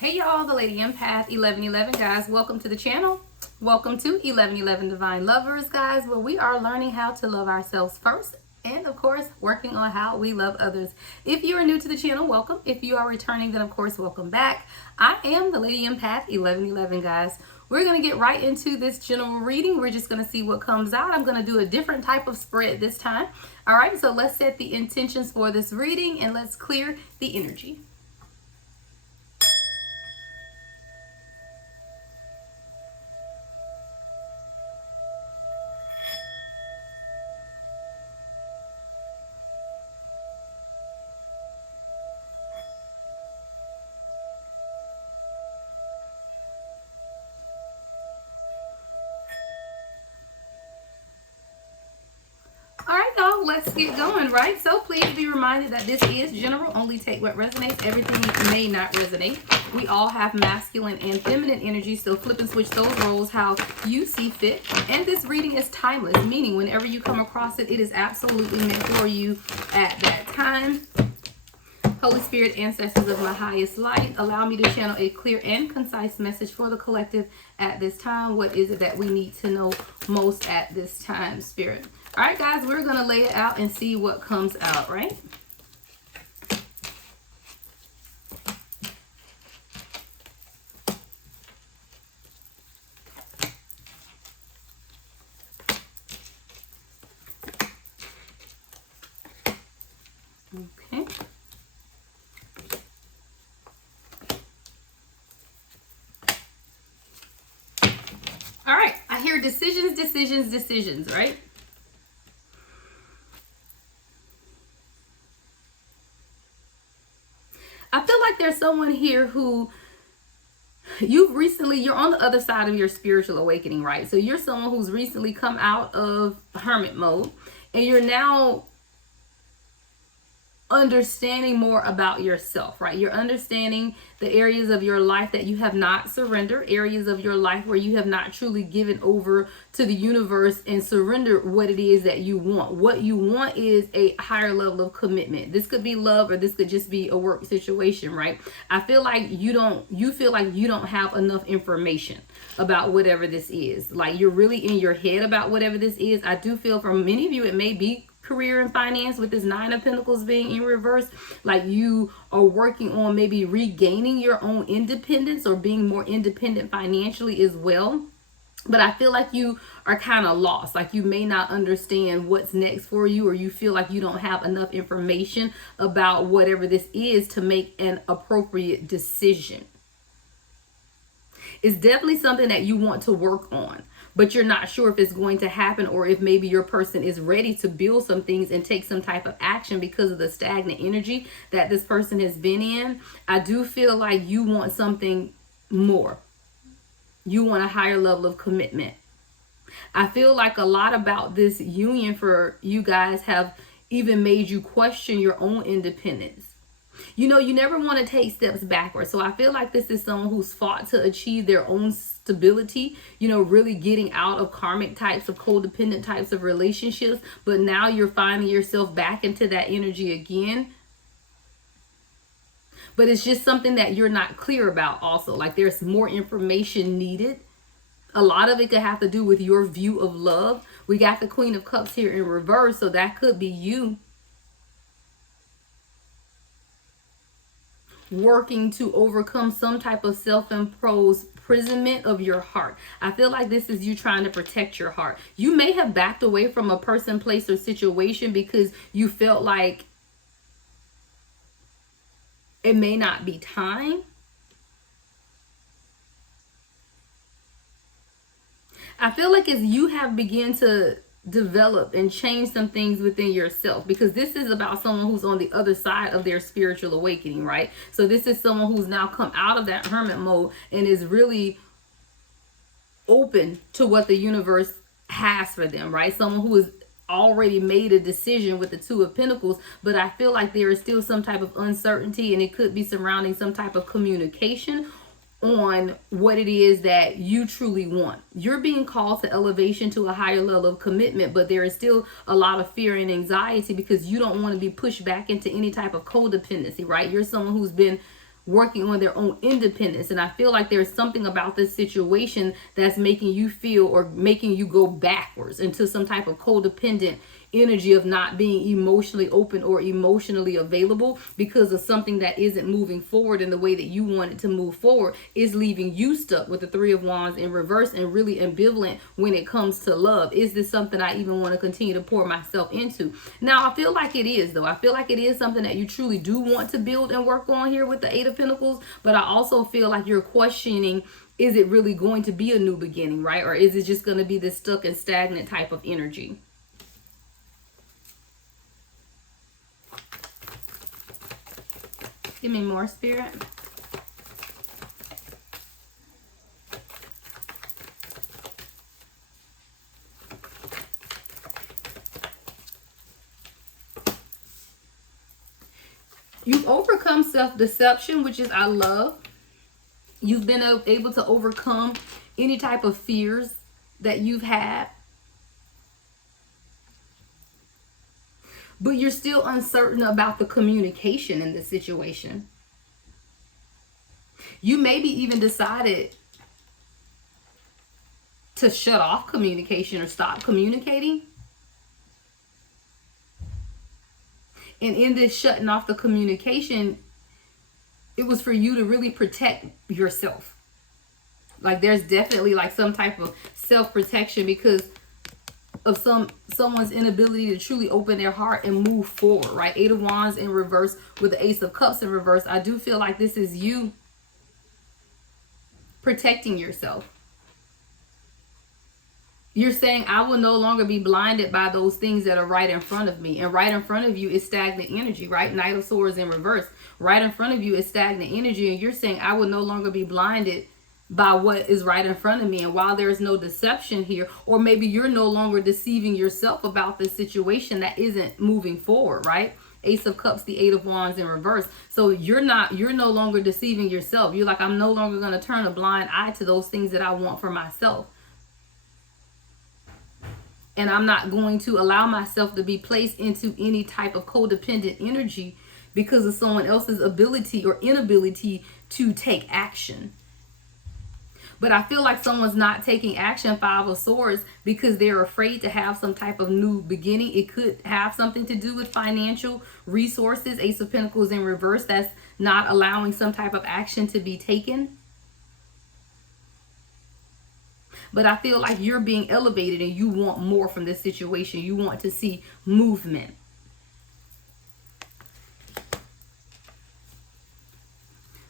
Hey y'all, the Lady Empath 1111 guys, welcome to the channel. Welcome to 1111 Divine Lovers guys, where we are learning how to love ourselves first and of course working on how we love others. If you are new to the channel, welcome. If you are returning, then of course welcome back. I am the Lady Empath 1111 guys. We're going to get right into this general reading. We're just going to see what comes out. I'm going to do a different type of spread this time. All right, so let's set the intentions for this reading and let's clear the energy. All right, y'all, let's get going, right? So please be reminded that this is general. Only take what resonates. Everything may not resonate. We all have masculine and feminine energy, so flip and switch those roles how you see fit. And this reading is timeless, meaning whenever you come across it, it is absolutely meant for you at that time. Holy Spirit, ancestors of my highest light, allow me to channel a clear and concise message for the collective at this time. What is it that we need to know most at this time, Spirit? All right, guys, we're going to lay it out and see what comes out, right? Okay. All right, I hear decisions, decisions, decisions, right? I feel like there's someone here who you're on the other side of your spiritual awakening, right? So you're someone who's recently come out of hermit mode and you're now understanding more about yourself, right? You're understanding the areas of your life that you have not surrendered, areas of your life where you have not truly given over to the universe and surrendered what it is that you want. What you want is a higher level of commitment. This could be love or this could just be a work situation, right? I feel like you feel like you don't have enough information about whatever this is. Like you're really in your head about whatever this is. I do feel for many of you it may be career and finance, with this Nine of Pentacles being in reverse. Like you are working on maybe regaining your own independence or being more independent financially as well. But I feel like you are kind of lost. Like you may not understand what's next for you, or you feel like you don't have enough information about whatever this is to make an appropriate decision. It's definitely something that you want to work on, but you're not sure if it's going to happen or if maybe your person is ready to build some things and take some type of action because of the stagnant energy that this person has been in. I do feel like you want something more. You want a higher level of commitment. I feel like a lot about this union for you guys have even made you question your own independence. You know, you never want to take steps backwards. So I feel like this is someone who's fought to achieve their own stability, you know, really getting out of karmic types of codependent types of relationships. But now you're finding yourself back into that energy again. But it's just something that you're not clear about also. Like there's more information needed. A lot of it could have to do with your view of love. We got the Queen of Cups here in reverse. So that could be you working to overcome some type of self-imposed imprisonment of your heart. I feel like this is you trying to protect your heart. You may have backed away from a person, place, or situation because you felt like it may not be time. I feel like as you have begun to develop and change some things within yourself, because this is about someone who's on the other side of their spiritual awakening, right? So this is someone who's now come out of that hermit mode and is really open to what the universe has for them, right? Someone who has already made a decision with the Two of Pentacles, but I feel like there is still some type of uncertainty, and it could be surrounding some type of communication on what it is that you truly want. You're being called to elevation, to a higher level of commitment, but there is still a lot of fear and anxiety because you don't want to be pushed back into any type of codependency, right? You're someone who's been working on their own independence. And I feel like there's something about this situation that's making you feel or making you go backwards into some type of codependent energy of not being emotionally open or emotionally available because of something that isn't moving forward in the way that you want it to move forward, is leaving you stuck with the Three of Wands in reverse and really ambivalent when it comes to love. Is this something I even want to continue to pour myself into? Now, I feel like it is, though. I feel like it is something that you truly do want to build and work on here with the Eight of Pentacles, but I also feel like you're questioning, is it really going to be a new beginning, right? Or is it just going to be this stuck and stagnant type of energy? Give me more, Spirit. You've overcome self-deception, which is I love. You've been able to overcome any type of fears that you've had. But you're still uncertain about the communication in this situation. You maybe even decided to shut off communication or stop communicating. And in this shutting off the communication, it was for you to really protect yourself. Like there's definitely like some type of self-protection because of someone's inability to truly open their heart and move forward, right? Eight of Wands in reverse with the Ace of Cups in reverse. I do feel like this is you protecting yourself. You're saying, I will no longer be blinded by those things that are right in front of me. And right in front of you is stagnant energy, right? Knight of Swords in reverse. Right in front of you is stagnant energy. And you're saying, I will no longer be blinded by what is right in front of me. And while there is no deception here, or maybe you're no longer deceiving yourself about this situation that isn't moving forward, right? Ace of Cups, the Eight of Wands in reverse. So you're no longer deceiving yourself. You're like, I'm no longer going to turn a blind eye to those things that I want for myself. And I'm not going to allow myself to be placed into any type of codependent energy because of someone else's ability or inability to take action. But I feel like someone's not taking action, Five of Swords, because they're afraid to have some type of new beginning. It could have something to do with financial resources. Ace of Pentacles in reverse. That's not allowing some type of action to be taken. But I feel like you're being elevated and you want more from this situation. You want to see movement.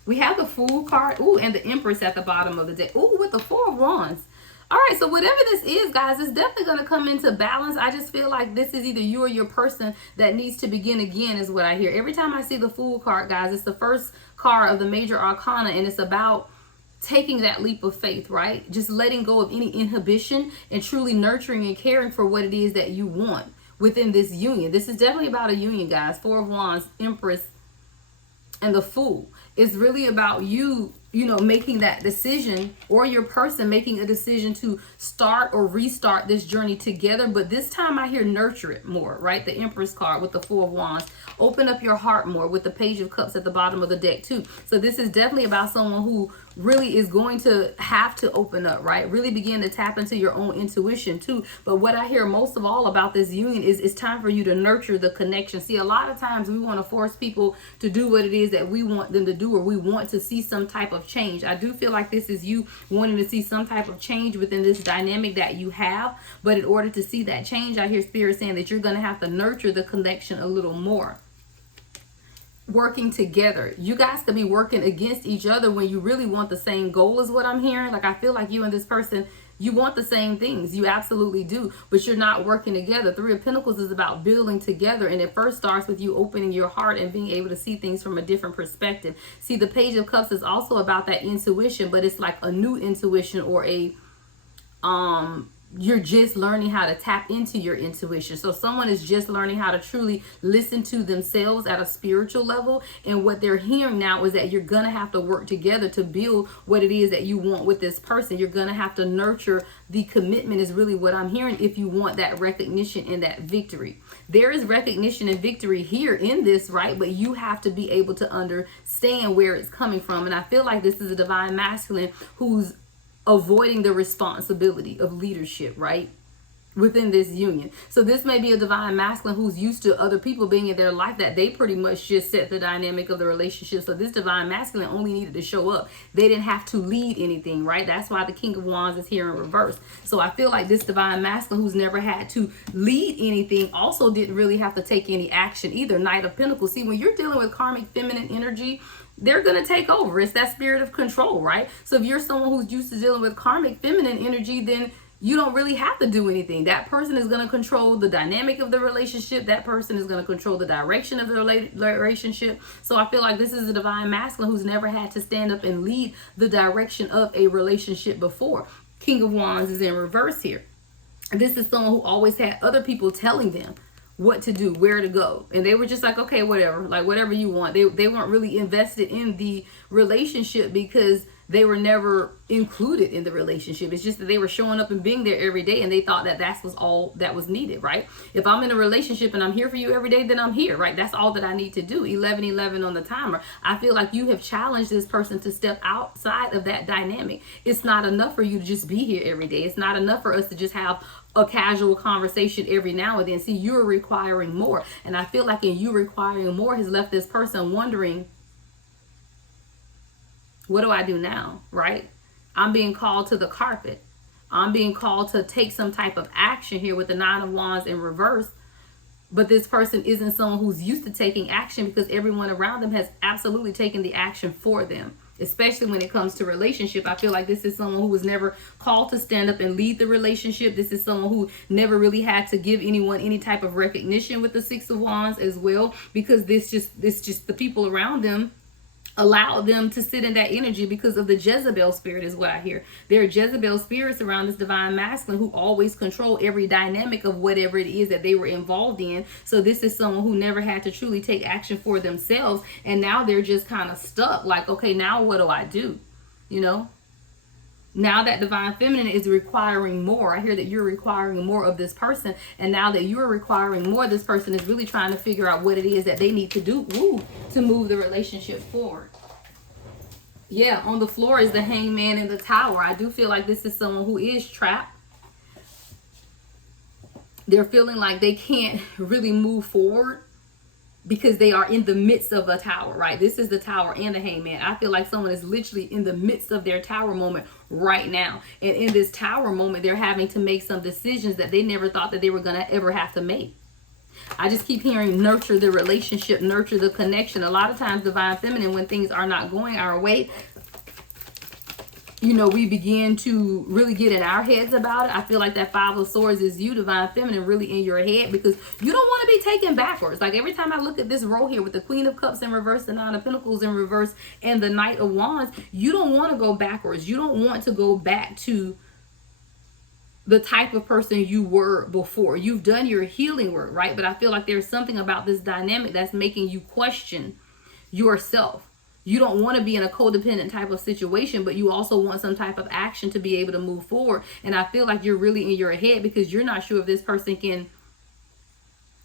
We have the Fool card. Ooh, and the Empress at the bottom of the deck. Ooh, with the Four of Wands. All right, so whatever this is, guys, it's definitely going to come into balance. I just feel like this is either you or your person that needs to begin again is what I hear. Every time I see the Fool card, guys, it's the first card of the major arcana, and it's about taking that leap of faith, right? Just letting go of any inhibition and truly nurturing and caring for what it is that you want within this union. This is definitely about a union, guys. Four of Wands, Empress, and the Fool. It's really about you, making that decision, or your person making a decision to start or restart this journey together. But this time I hear nurture it more, right? The Empress card with the Four of Wands. Open up your heart more with the Page of Cups at the bottom of the deck too. So this is definitely about someone who really is going to have to open up, right? Really begin to tap into your own intuition too. But what I hear most of all about this union is it's time for you to nurture the connection. See, a lot of times we want to force people to do what it is that we want them to do, or we want to see some type of change. I do feel like this is you wanting to see some type of change within this dynamic that you have. But in order to see that change, I hear Spirit saying that you're going to have to nurture the connection a little more. Working together. You guys could be working against each other when you really want the same goal is what I'm hearing. Like I feel like you and this person, you want the same things. You absolutely do, but you're not working together. Three of Pentacles is about building together, and it first starts with you opening your heart and being able to see things from a different perspective. See, the Page of Cups is also about that intuition, but it's like a new intuition or a you're just learning how to tap into your intuition. So someone is just learning how to truly listen to themselves at a spiritual level. And what they're hearing now is that you're going to have to work together to build what it is that you want with this person. You're going to have to nurture the commitment is really what I'm hearing if you want that recognition and that victory. There is recognition and victory here in this, right? But you have to be able to understand where it's coming from. And I feel like this is a divine masculine who's avoiding the responsibility of leadership, right, within this union. So this may be a divine masculine who's used to other people being in their life, that they pretty much just set the dynamic of the relationship. So this divine masculine only needed to show up. They didn't have to lead anything, right? That's why the King of Wands is here in reverse. So I feel like this divine masculine who's never had to lead anything also didn't really have to take any action either. Knight of Pentacles. See, when you're dealing with karmic feminine energy, they're going to take over. It's that spirit of control, right? So if you're someone who's used to dealing with karmic feminine energy, then you don't really have to do anything. That person is going to control the dynamic of the relationship. That person is going to control the direction of the relationship. So I feel like this is a divine masculine who's never had to stand up and lead the direction of a relationship before. King of Wands is in reverse here. This is someone who always had other people telling them what to do, where to go. And they were just like, okay, whatever, like whatever you want. They weren't really invested in the relationship because they were never included in the relationship. It's just that they were showing up and being there every day, and they thought that that was all that was needed, right? If I'm in a relationship and I'm here for you every day, then I'm here, right? That's all that I need to do. 11:11 on the timer. I feel like you have challenged this person to step outside of that dynamic. It's not enough for you to just be here every day. It's not enough for us to just have a casual conversation every now and then. See, you're requiring more. And I feel like in you requiring more has left this person wondering, what do I do now, right? I'm being called to the carpet. I'm being called to take some type of action here with the Nine of Wands in reverse. But this person isn't someone who's used to taking action because everyone around them has absolutely taken the action for them. Especially when it comes to relationship. I feel like this is someone who was never called to stand up and lead the relationship. This is someone who never really had to give anyone any type of recognition with the Six of Wands as well, because this just the people around them allow them to sit in that energy because of the Jezebel spirit is what I hear. There are Jezebel spirits around this divine masculine who always control every dynamic of whatever it is that they were involved in. So this is someone who never had to truly take action for themselves. And now they're just kind of stuck like, okay, now what do I do? You know? Now that divine feminine is requiring more. I hear that you're requiring more of this person. And now that you're requiring more, this person is really trying to figure out what it is that they need to do to move the relationship forward. Yeah, on the floor is the Hangman in the Tower. I do feel like this is someone who is trapped. They're feeling like they can't really move forward because they are in the midst of a tower, right? This is the Tower and the Hangman. I feel like someone is literally in the midst of their tower moment right now. And in this tower moment, they're having to make some decisions that they never thought that they were going to ever have to make. I just keep hearing nurture the relationship, nurture the connection. A lot of times, divine feminine, when things are not going our way, you know, we begin to really get in our heads about it. I feel like that Five of Swords is you, divine feminine, really in your head, because you don't want to be taken backwards. Like every time I look at this row here with the Queen of Cups in reverse, the Nine of Pentacles in reverse, and the Knight of Wands, you don't want to go backwards. You don't want to go back to the type of person you were before. You've done your healing work, right? But I feel like there's something about this dynamic that's making you question yourself. You don't want to be in a codependent type of situation, but you also want some type of action to be able to move forward. And I feel like you're really in your head because you're not sure if this person can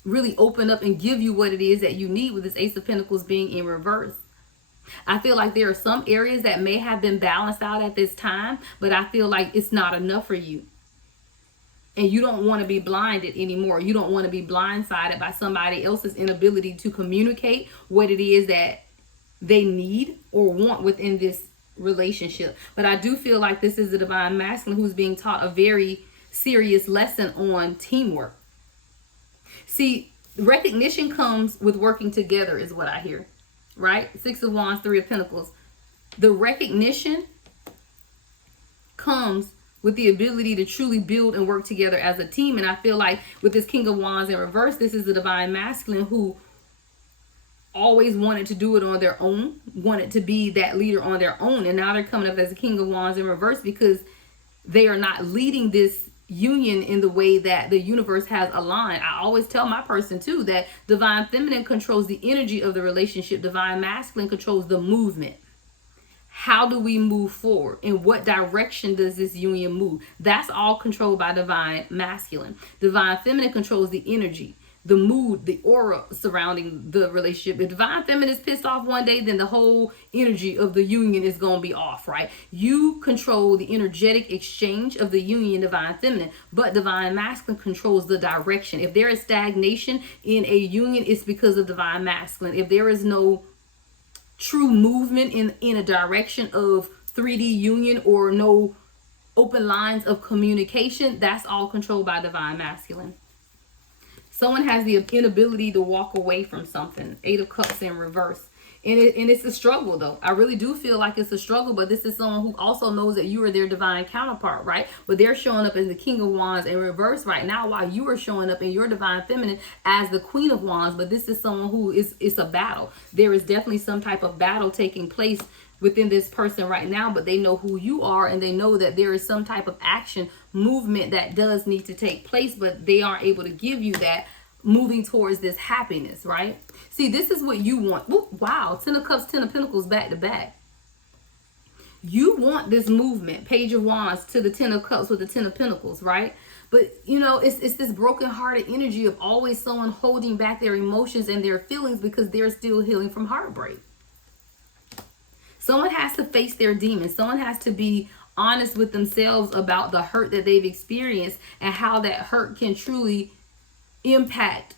really open up and give you what it is that you need with this Ace of Pentacles being in reverse. I feel like there are some areas that may have been balanced out at this time, but I feel like it's not enough for you. And you don't want to be blinded anymore. You don't want to be blindsided by somebody else's inability to communicate what it is that they need or want within this relationship. But I do feel like this is a divine masculine who's being taught a very serious lesson on teamwork. See, recognition comes with working together is what I hear, right? Six of Wands, Three of Pentacles. The recognition comes with the ability to truly build and work together as a team. And I feel like with this King of Wands in reverse, this is the divine masculine who always wanted to do it on their own, wanted to be that leader on their own. And now they're coming up as a King of Wands in reverse because they are not leading this union in the way that the universe has aligned. I always tell my person too that divine feminine controls the energy of the relationship. Divine masculine controls the movement. How do we move forward? In what direction does this union move? That's all controlled by divine masculine. Divine feminine controls the energy, the mood, the aura surrounding the relationship. If divine feminine is pissed off one day, then the whole energy of the union is going to be off, right? You control the energetic exchange of the union, divine feminine, but divine masculine controls the direction. If there is stagnation in a union, it's because of divine masculine. If there is no true movement in a direction of 3D union, or no open lines of communication, that's all controlled by divine masculine. Someone has the inability to walk away from something. 8 of Cups in reverse. And it's a struggle, though. I really do feel like it's a struggle, but this is someone who also knows that you are their divine counterpart, right? But they're showing up as the King of Wands in reverse right now, while you are showing up in your divine feminine as the Queen of Wands. But this is someone who it's a battle. There is definitely some type of battle taking place within this person right now, but they know who you are, and they know that there is some type of action movement that does need to take place, but they aren't able to give you that, moving towards this happiness, right? See, this is what you want. Ooh, wow, 10 of Cups, 10 of Pentacles back to back. You want this movement, Page of Wands to the 10 of Cups with the 10 of Pentacles, right? But, you know, it's this broken-hearted energy of always someone holding back their emotions and their feelings because they're still healing from heartbreak. Someone has to face their demons. Someone has to be honest with themselves about the hurt that they've experienced and how that hurt can truly impact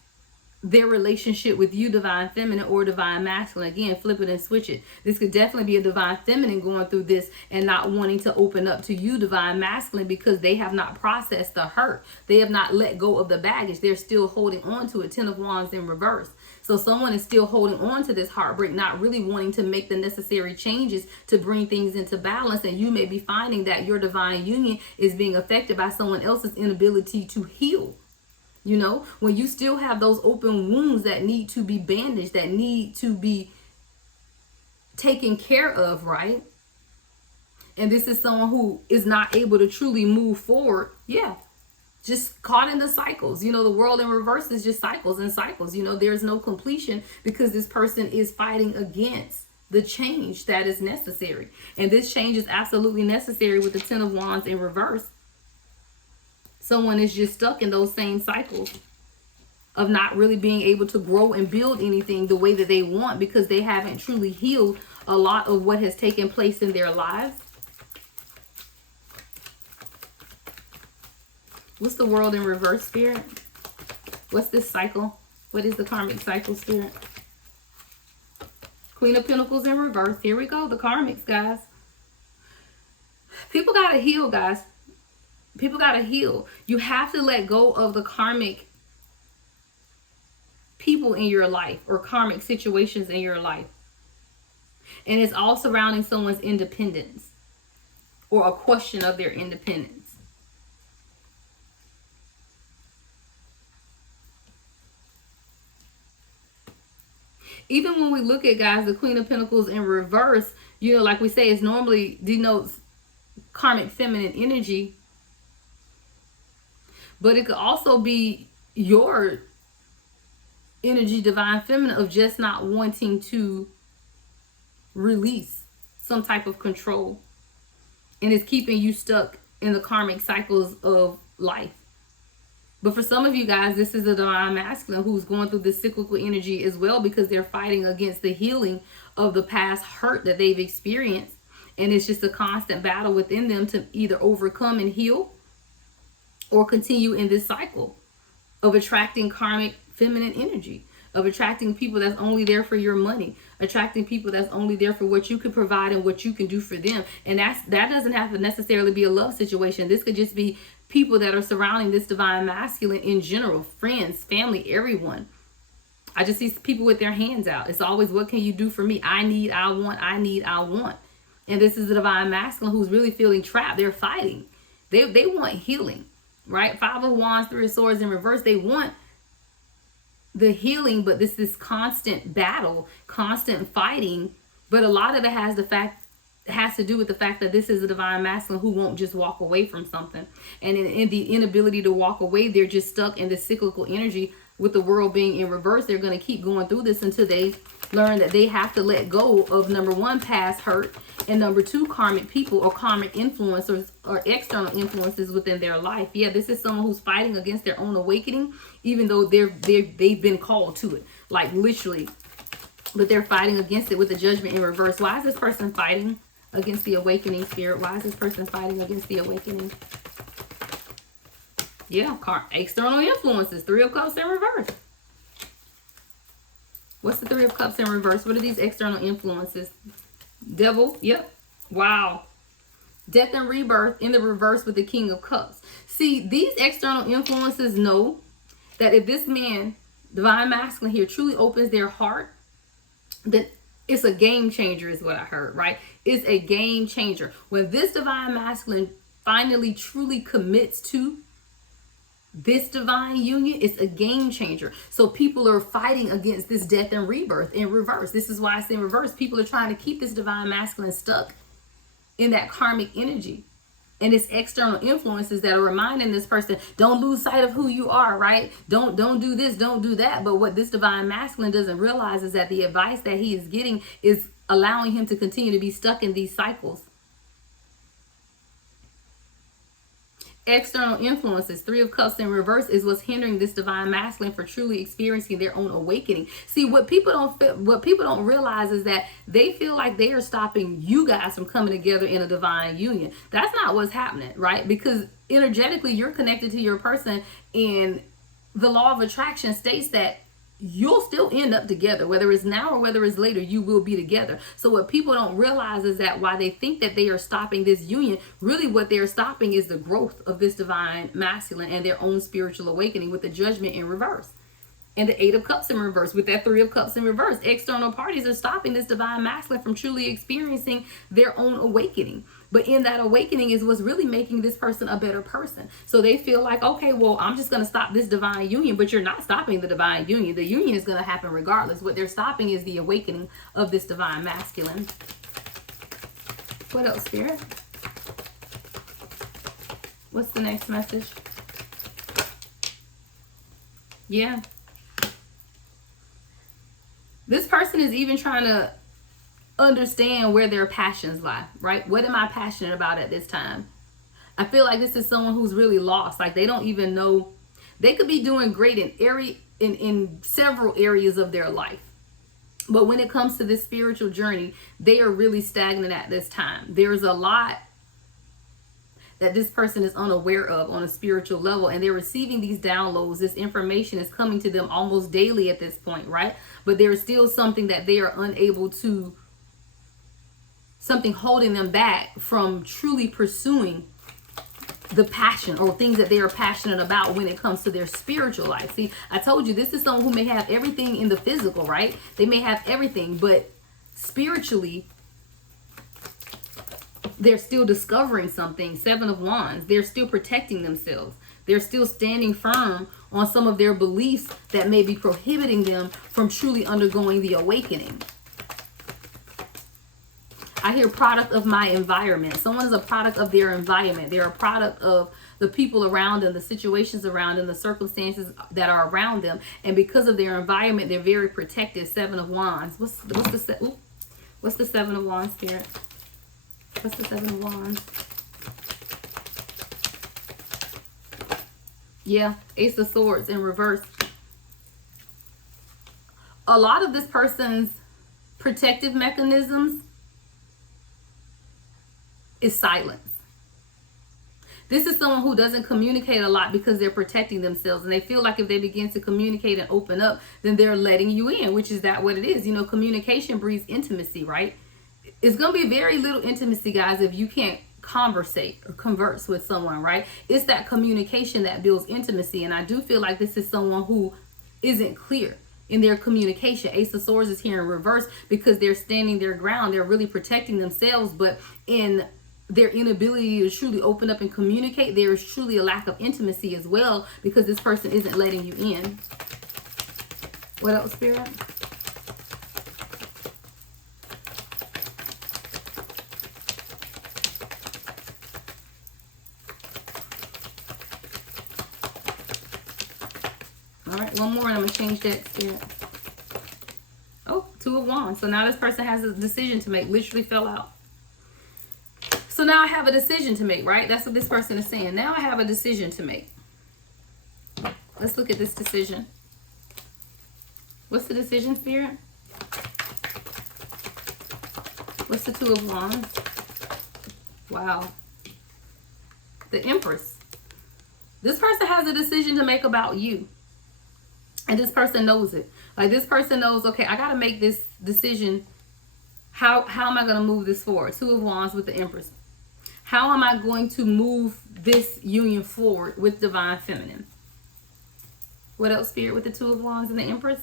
their relationship with you, divine feminine or divine masculine. Again, flip it and switch it. This could definitely be a divine feminine going through this and not wanting to open up to you, divine masculine, because they have not processed the hurt. They have not let go of the baggage. They're still holding on to it. 10 of Wands in reverse. So someone is still holding on to this heartbreak, not really wanting to make the necessary changes to bring things into balance. And you may be finding that your divine union is being affected by someone else's inability to heal. You know, when you still have those open wounds that need to be bandaged, that need to be taken care of, right? And this is someone who is not able to truly move forward. Yeah, just caught in the cycles. You know, the world in reverse is just cycles and cycles. You know, there's no completion because this person is fighting against the change that is necessary. And this change is absolutely necessary with the 10 of Wands in reverse. Someone is just stuck in those same cycles of not really being able to grow and build anything the way that they want because they haven't truly healed a lot of what has taken place in their lives. What's the world in reverse, Spirit? What's this cycle? What is the karmic cycle, Spirit? Queen of Pentacles in reverse. Here we go, the karmics, guys. People gotta heal, guys. People got to heal. You have to let go of the karmic people in your life or karmic situations in your life. And it's all surrounding someone's independence or a question of their independence. Even when we look at, guys, the Queen of Pentacles in reverse, you know, like we say, it normally denotes karmic feminine energy. But it could also be your energy, divine feminine, of just not wanting to release some type of control. And it's keeping you stuck in the karmic cycles of life. But for some of you guys, this is a divine masculine who's going through this cyclical energy as well because they're fighting against the healing of the past hurt that they've experienced. And it's just a constant battle within them to either overcome and heal or continue in this cycle of attracting karmic feminine energy, of attracting people that's only there for your money, attracting people that's only there for what you can provide and what you can do for them. And that doesn't have to necessarily be a love situation. This could just be people that are surrounding this divine masculine in general, friends, family, everyone. I just see people with their hands out. It's always, what can you do for me? I need, I want, I need, I want. And this is the divine masculine who's really feeling trapped. They're fighting. They want healing. Right? 5 of Wands, 3 of Swords in reverse. They want the healing, but this constant battle, constant fighting. But a lot of it has has to do with the fact that this is a divine masculine who won't just walk away from something. And in the inability to walk away, they're just stuck in this cyclical energy. With the world being in reverse, they're going to keep going through this until they learn that they have to let go of, number one, past hurt, and number two, karmic people or karmic influencers or external influences within their life. Yeah, this is someone who's fighting against their own awakening, even though they've been called to it, like literally, but they're fighting against it with the judgment in reverse. Why is this person fighting against the awakening, Spirit? Why is this person fighting against the awakening? Yeah, external influences. 3 of Cups in reverse. What's the 3 of Cups in reverse? What are these external influences? Devil. Yep. Wow. Death and rebirth in the reverse with the King of Cups. See, these external influences know that if this man, divine masculine here, truly opens their heart, then it's a game changer is what I heard, right? It's a game changer. When this divine masculine finally truly commits to this divine union, it's a game changer. So people are fighting against this death and rebirth in reverse. This is why it's in reverse. People are trying to keep this divine masculine stuck in that karmic energy. And it's external influences that are reminding this person, don't lose sight of who you are, right? Don't do this, don't do that. But what this divine masculine doesn't realize is that the advice that he is getting is allowing him to continue to be stuck in these cycles. External influences, 3 of Cups in reverse, is what's hindering this divine masculine for truly experiencing their own awakening. See, what people don't realize is that they feel like they are stopping you guys from coming together in a divine union. That's not what's happening, right? Because energetically, you're connected to your person, and the law of attraction states that you'll still end up together, whether it's now or whether it's later, you will be together. So what people don't realize is that while they think that they are stopping this union, really what they're stopping is the growth of this divine masculine and their own spiritual awakening with the judgment in reverse. And the 8 of Cups in reverse with that 3 of Cups in reverse. External parties are stopping this divine masculine from truly experiencing their own awakening. But in that awakening is what's really making this person a better person. So they feel like, okay, well, I'm just going to stop this divine union. But you're not stopping the divine union. The union is going to happen regardless. What they're stopping is the awakening of this divine masculine. What else, Spirit? What's the next message? Yeah. This person is even trying to understand where their passions lie, right? What am I passionate about at this time? I feel like this is someone who's really lost. Like they don't even know. They could be doing great in several areas of their life. But when it comes to this spiritual journey, they are really stagnant at this time. There's a lot that this person is unaware of on a spiritual level, and they're receiving these downloads. This information is coming to them almost daily at this point, right? But there's still something that they are unable to, something holding them back from truly pursuing the passion or things that they are passionate about when it comes to their spiritual life. See, I told you this is someone who may have everything in the physical, right? They may have everything, but spiritually, they're still discovering something. 7 of Wands. They're still protecting themselves. They're still standing firm on some of their beliefs that may be prohibiting them from truly undergoing the awakening. I hear product of my environment. Someone is a product of their environment. They're a product of the people around them, the situations around them, the circumstances that are around them. And because of their environment, they're very protected. 7 of Wands. What's the 7 of Wands, Spirit? What's the 7 of Wands? Yeah, Ace of Swords in reverse. A lot of this person's protective mechanisms is silence. This is someone who doesn't communicate a lot because they're protecting themselves, and they feel like if they begin to communicate and open up, then they're letting you in, which is that what it is. You know, communication breeds intimacy, right? It's going to be very little intimacy, guys, if you can't conversate or converse with someone, right? It's that communication that builds intimacy. And I do feel like this is someone who isn't clear in their communication. Ace of Swords is here in reverse because they're standing their ground. They're really protecting themselves, but in their inability to truly open up and communicate, there is truly a lack of intimacy as well because this person isn't letting you in. What else, Spirit? All right, one more and I'm going to change that, Spirit. Oh, Two of Wands. So now this person has a decision to make. Literally fell out. So now I have a decision to make, right? That's what this person is saying. Now I have a decision to make. Let's look at this decision. What's the decision, Spirit? What's the Two of Wands? Wow. The Empress. This person has a decision to make about you. And this person knows it. Like, this person knows, okay, I got to make this decision. How am I going to move this forward? Two of Wands with the Empress. How am I going to move this union forward with Divine Feminine? What else, Spirit, with the Two of Wands and the Empress?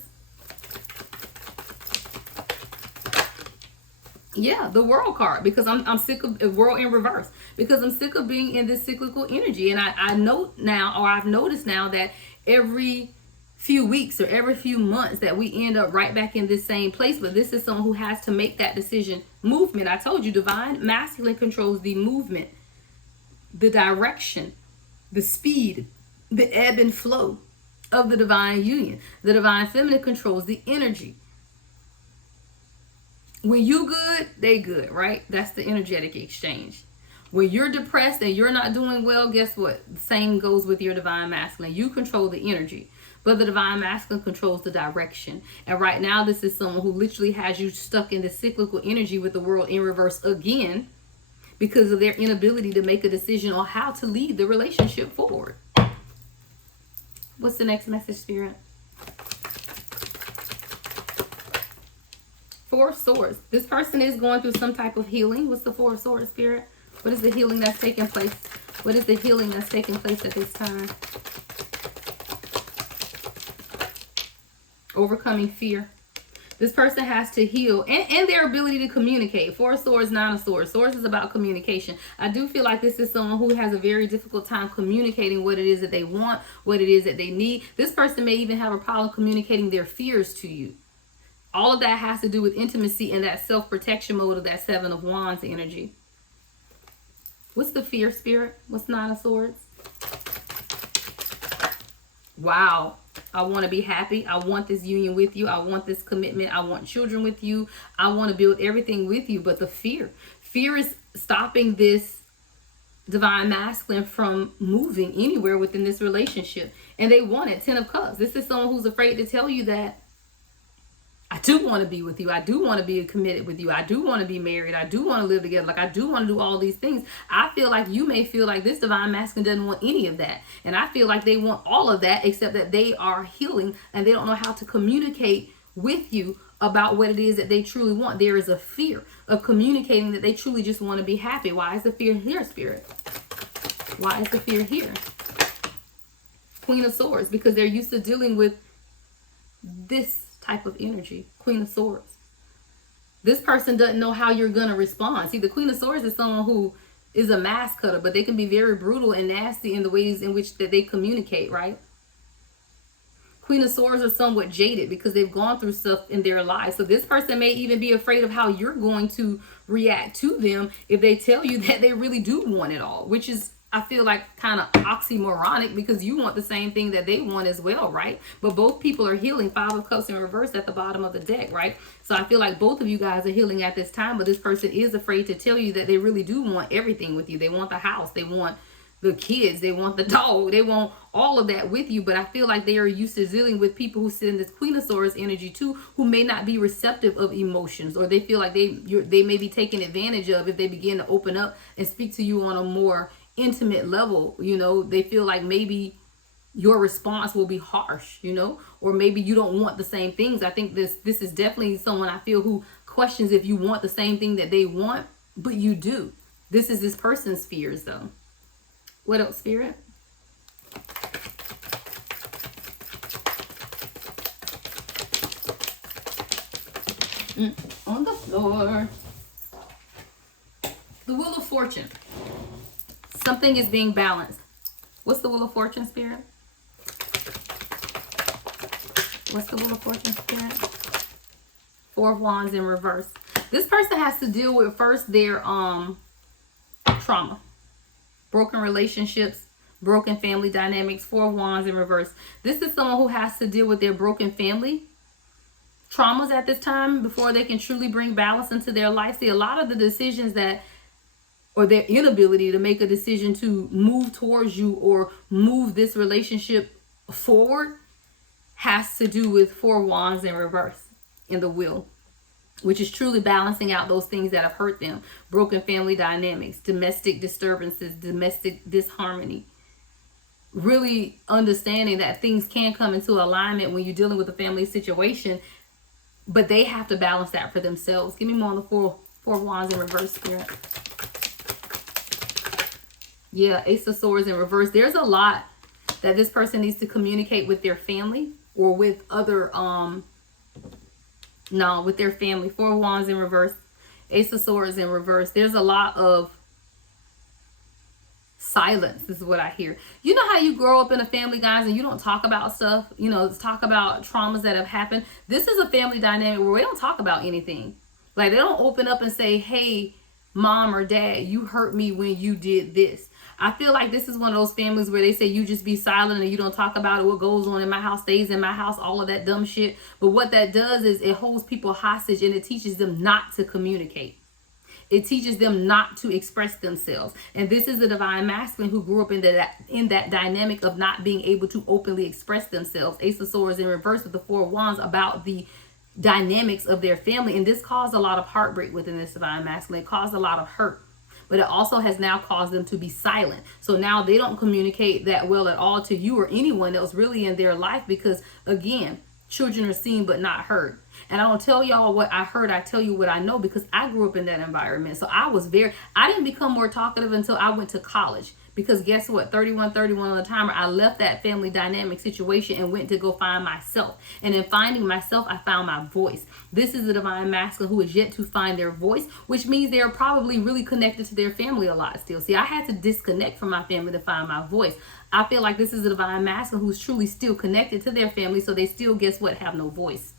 Yeah, the World card, because I'm sick of World in reverse, because I'm sick of being in this cyclical energy. And I know now, or I've noticed now, that every few weeks or every few months that we end up right back in this same place. But this is someone who has to make that decision. Movement. I told you, Divine Masculine controls the movement, the direction, the speed, the ebb and flow of the Divine Union. The Divine Feminine controls the energy. When you good, they good, right? That's the energetic exchange. When you're depressed and you're not doing well, guess what? The same goes with your Divine Masculine. You control the energy, but the Divine Masculine controls the direction. And right now, this is someone who literally has you stuck in the cyclical energy with the World in reverse again, because of their inability to make a decision on how to lead the relationship forward. What's the next message, Spirit? Four of Swords. This person is going through some type of healing. What's the Four of Swords, Spirit? What is the healing that's taking place? What is the healing that's taking place at this time? Overcoming fear. This person has to heal and their ability to communicate. Four of Swords, Nine of Swords. Swords is about communication. I do feel like this is someone who has a very difficult time communicating what it is that they want, what it is that they need. This person may even have a problem communicating their fears to you. All of that has to do with intimacy and that self-protection mode of that Seven of Wands energy. What's the fear, Spirit? What's Nine of Swords? Wow. I want to be happy. I want this union with you. I want this commitment. I want children with you. I want to build everything with you. But the fear is stopping this Divine Masculine from moving anywhere within this relationship. And they want it. Ten of Cups. This is someone who's afraid to tell you that I do want to be with you. I do want to be committed with you. I do want to be married. I do want to live together. Like, I do want to do all these things. I feel like you may feel like this Divine Masculine doesn't want any of that. And I feel like they want all of that, except that they are healing and they don't know how to communicate with you about what it is that they truly want. There is a fear of communicating that they truly just want to be happy. Why is the fear here, Spirit? Why is the fear here? Queen of Swords, because they're used to dealing with this type of energy. Queen of Swords. This person doesn't know how you're going to respond. See, the Queen of Swords is someone who is a mask cutter, but they can be very brutal and nasty in the ways in which that they communicate, right? Queen of Swords are somewhat jaded because they've gone through stuff in their lives. So this person may even be afraid of how you're going to react to them if they tell you that they really do want it all, which is, I feel like, kind of oxymoronic, because you want the same thing that they want as well, right? But both people are healing. Five of Cups in reverse at the bottom of the deck, right? So I feel like both of you guys are healing at this time, but this person is afraid to tell you that they really do want everything with you. They want the house. They want the kids. They want the dog. They want all of that with you. But I feel like they are used to dealing with people who sit in this Queen of Swords energy too, who may not be receptive of emotions, or they feel like they may be taken advantage of if they begin to open up and speak to you on a more intimate level. You know, they feel like maybe your response will be harsh, you know, or maybe you don't want the same things. I think this is definitely someone, I feel, who questions if you want the same thing that they want, but you do. This is this person's fears, though. What else, Spirit? On the floor. The Wheel of Fortune. Something is being balanced. What's the Wheel of Fortune, Spirit? What's the Wheel of Fortune, Spirit? Four of Wands in reverse. This person has to deal with first their trauma, broken relationships, broken family dynamics, 4 of Wands in reverse. This is someone who has to deal with their broken family traumas at this time before they can truly bring balance into their life. See, a lot of the decisions that, or their inability to make a decision to move towards you or move this relationship forward, has to do with 4 Wands in reverse in the wheel, which is truly balancing out those things that have hurt them. Broken family dynamics, domestic disturbances, domestic disharmony. Really understanding that things can come into alignment when you're dealing with a family situation, but they have to balance that for themselves. Give me more on the 4 Wands in reverse, Spirit. Yeah, Ace of Swords in reverse. There's a lot that this person needs to communicate with their family or with other, with their family. 4 Wands in reverse. Ace of Swords in reverse. There's a lot of silence. This is what I hear. You know how you grow up in a family, guys, and you don't talk about stuff, talk about traumas that have happened. This is a family dynamic where we don't talk about anything. Like, they don't open up and say, hey, mom or dad, you hurt me when you did this. I feel like this is one of those families where they say you just be silent and you don't talk about it. What goes on in my house stays in my house, all of that dumb shit. But what that does is it holds people hostage and it teaches them not to communicate. It teaches them not to express themselves. And this is the divine masculine who grew up in that dynamic of not being able to openly express themselves. Ace of Swords in reverse with the 4 Wands about the dynamics of their family. And this caused a lot of heartbreak within this divine masculine. It caused a lot of hurt. But it also has now caused them to be silent. So now they don't communicate that well at all to you or anyone else really in their life because, again, children are seen but not heard. And I don't tell y'all what I heard. I tell you what I know because I grew up in that environment. So I didn't become more talkative until I went to college. Because guess what? 31 on the timer, I left that family dynamic situation and went to go find myself. And in finding myself, I found my voice. This is the divine masculine who is yet to find their voice, which means they're probably really connected to their family a lot still. See, I had to disconnect from my family to find my voice. I feel like this is the divine masculine who's truly still connected to their family, so they still, guess what, have no voice.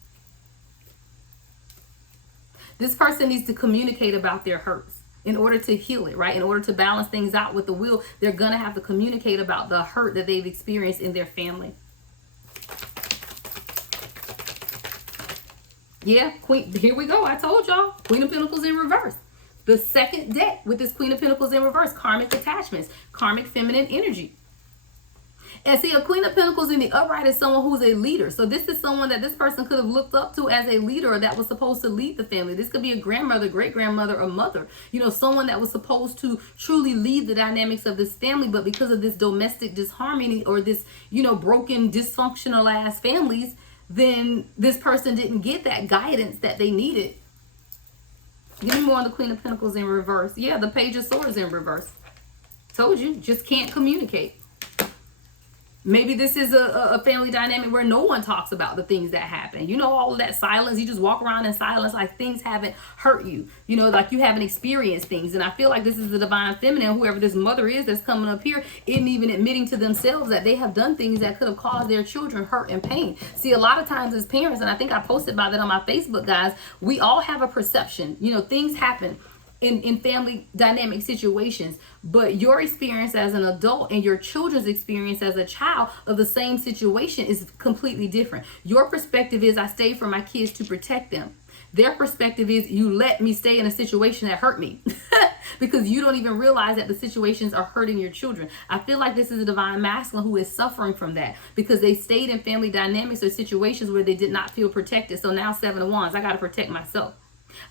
This person needs to communicate about their hurts. In order to heal it, right? In order to balance things out with the wheel, they're going to have to communicate about the hurt that they've experienced in their family. Yeah, Queen, here we go. I told y'all, Queen of Pentacles in reverse. The second deck with this Queen of Pentacles in reverse, karmic attachments, karmic feminine energy. And see, a Queen of Pentacles in the upright is someone who's a leader. So this is someone that this person could have looked up to as a leader or that was supposed to lead the family. This could be a grandmother, great-grandmother, or mother. Someone that was supposed to truly lead the dynamics of this family. But because of this domestic disharmony or this, broken, dysfunctional ass families, then this person didn't get that guidance that they needed. Give me more on the Queen of Pentacles in reverse. Yeah, the Page of Swords in reverse. Told you, just can't communicate. Maybe this is a family dynamic where no one talks about the things that happen. All of that silence. You just walk around in silence like things haven't hurt you. Like you haven't experienced things. And I feel like this is the divine feminine, whoever this mother is that's coming up here, isn't even admitting to themselves that they have done things that could have caused their children hurt and pain. See, a lot of times as parents, and I think I posted about that on my Facebook, guys, we all have a perception. Things happen in family dynamic situations, but your experience as an adult and your children's experience as a child of the same situation is completely different. Your perspective is, I stayed for my kids to protect them. Their perspective is, you let me stay in a situation that hurt me because you don't even realize that the situations are hurting your children. I feel like this is a divine masculine who is suffering from that because they stayed in family dynamics or situations where they did not feel protected. So now 7 of Wands, I got to protect myself.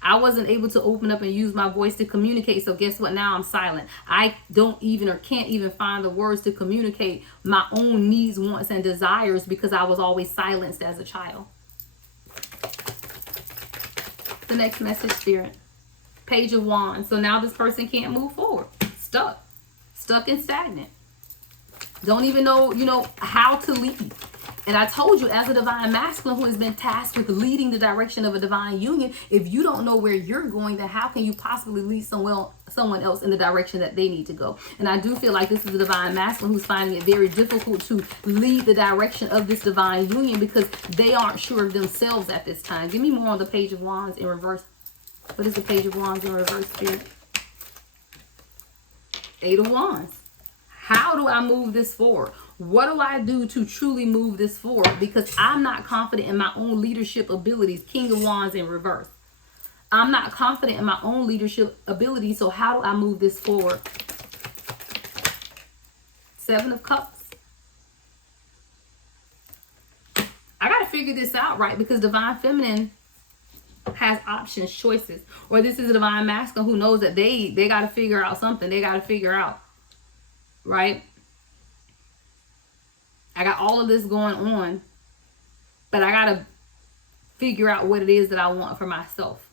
I wasn't able to open up and use my voice to communicate. So guess what? Now I'm silent. I don't even or can't even find the words to communicate my own needs, wants, and desires because I was always silenced as a child. The next message, Spirit. Page of Wands. So now this person can't move forward. Stuck and stagnant. Don't even know, how to lead. And I told you, as a divine masculine who has been tasked with leading the direction of a divine union, if you don't know where you're going, then how can you possibly lead someone else in the direction that they need to go? And I do feel like this is a divine masculine who's finding it very difficult to lead the direction of this divine union because they aren't sure of themselves at this time. Give me more on the Page of Wands in reverse. What is the Page of Wands in reverse, Spirit? 8 of Wands. How do I move this forward? What do I do to truly move this forward? Because I'm not confident in my own leadership abilities. King of Wands in reverse. I'm not confident in my own leadership abilities. So how do I move this forward? Seven of Cups. I got to figure this out, right? Because Divine Feminine has options, choices. Or this is a Divine Masculine who knows that they got to figure out something. They got to figure out, right? I got all of this going on, but I got to figure out what it is that I want for myself.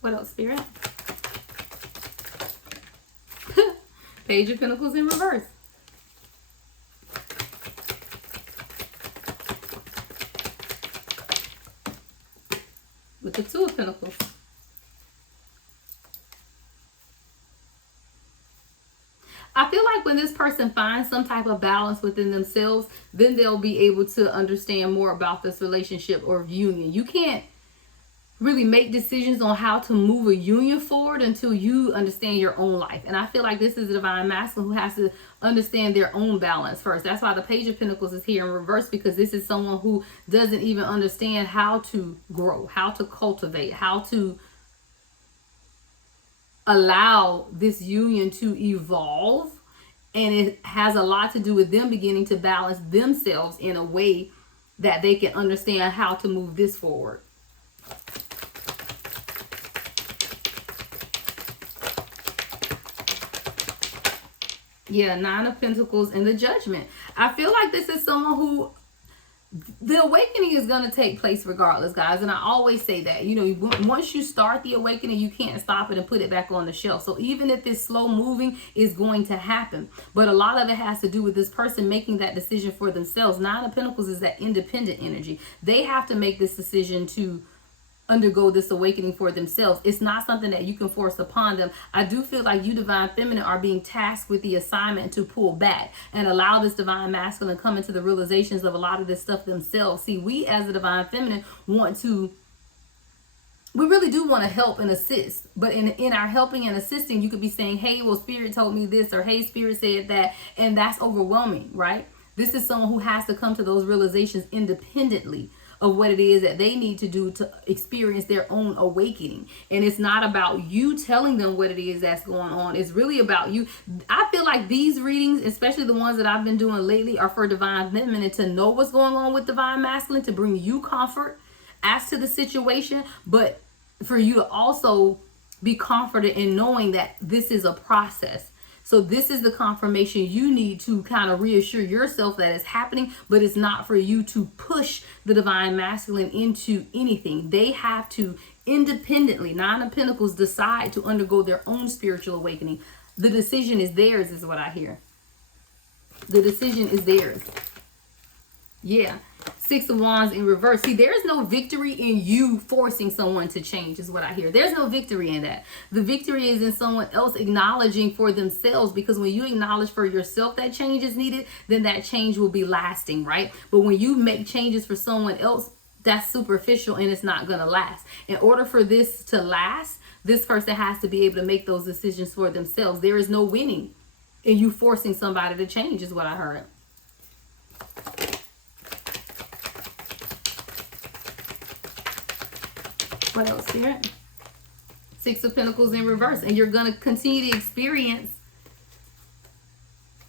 What else, Spirit? Page of Pentacles in reverse. With the Two of Pentacles. I feel like when this person finds some type of balance within themselves, then they'll be able to understand more about this relationship or union. You can't really make decisions on how to move a union forward until you understand your own life. And I feel like this is a Divine Masculine who has to understand their own balance first. That's why the Page of Pentacles is here in reverse, because this is someone who doesn't even understand how to grow, how to cultivate, how to allow this union to evolve. And it has a lot to do with them beginning to balance themselves in a way that they can understand how to move this forward. Yeah, Nine of Pentacles and the Judgment. I feel like this is someone who, the awakening is going to take place regardless, guys. And I always say that, you know, once you start the awakening, you can't stop it and put it back on the shelf. So even if it's slow moving, it's going to happen. But a lot of it has to do with this person making that decision for themselves. Nine of Pentacles is that independent energy. They have to make this decision to undergo this awakening for themselves. It's not something that you can force upon them. I do feel like you, Divine Feminine, are being tasked with the assignment to pull back and allow this Divine Masculine to come into the realizations of a lot of this stuff themselves. See, we as a Divine Feminine we really do want to help and assist, but in our helping and assisting, you could be saying, hey, well, Spirit told me this, or hey, Spirit said that, and that's overwhelming, right? This is someone who has to come to those realizations independently of what it is that they need to do to experience their own awakening. And it's not about you telling them what it is that's going on. It's really about you. I feel like these readings, especially the ones that I've been doing lately, are for Divine Feminine to know what's going on with Divine Masculine, to bring you comfort as to the situation, but for you to also be confident in knowing that this is a process. So this is the confirmation you need to kind of reassure yourself that it's happening, but it's not for you to push the Divine Masculine into anything. They have to independently, Nine of Pentacles, decide to undergo their own spiritual awakening. The decision is theirs, is what I hear. The decision is theirs. Yeah. Six of Wands in reverse. See, there is no victory in you forcing someone to change, is what I hear. There's no victory in that. The victory is in someone else acknowledging for themselves, because when you acknowledge for yourself that change is needed, then that change will be lasting, right? But when you make changes for someone else, that's superficial and it's not going to last. In order for this to last, this person has to be able to make those decisions for themselves. There is no winning in you forcing somebody to change, is what I heard. What else here? Six of Pentacles in reverse. And you're going to continue to experience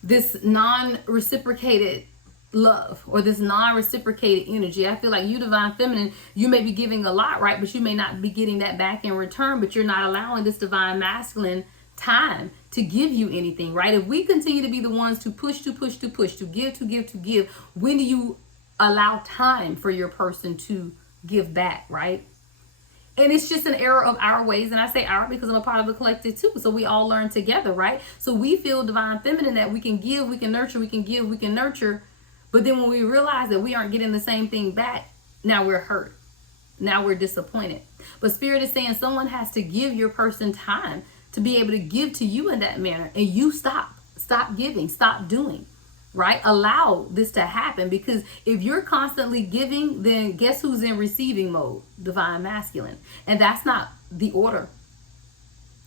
this non-reciprocated love, or this non-reciprocated energy. I feel like you, Divine Feminine, you may be giving a lot, right? But you may not be getting that back in return. But you're not allowing this Divine Masculine time to give you anything, right? If we continue to be the ones to push, to give, when do you allow time for your person to give back, right? And it's just an error of our ways. And I say our because I'm a part of the collective too. So we all learn together, right? So we feel, Divine Feminine, that we can give, we can nurture, we can give, we can nurture. But then when we realize that we aren't getting the same thing back, now we're hurt. Now we're disappointed. But Spirit is saying someone has to give your person time to be able to give to you in that manner. And you stop giving, stop doing. Right? Allow this to happen, because if you're constantly giving, then guess who's in receiving mode? Divine Masculine. And that's not the order.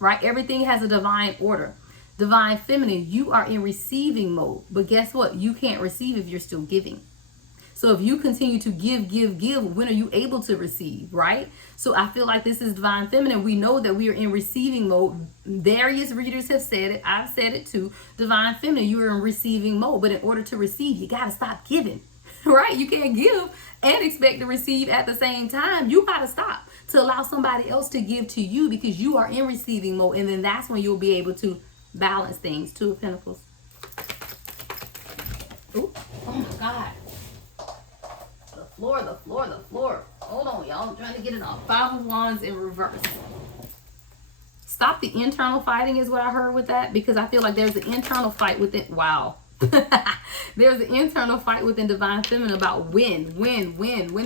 right? Everything has a divine order. Divine feminine, you are in receiving mode. But guess what? You can't receive if you're still giving. So if you continue to give, when are you able to receive, right? So I feel like this is divine feminine. We know that we are in receiving mode. Various readers have said it. I've said it too. Divine feminine, you are in receiving mode. But in order to receive, you got to stop giving, right? You can't give and expect to receive at the same time. You got to stop to allow somebody else to give to you, because you are in receiving mode. And then that's when you'll be able to balance things. Two of Pentacles. Ooh, oh my God. The floor. Hold on, y'all. I'm trying to get it off. Five of Wands in reverse. Stop the internal fighting is what I heard with that, because I feel like there's an internal fight within. Wow. There's an internal fight within divine feminine about when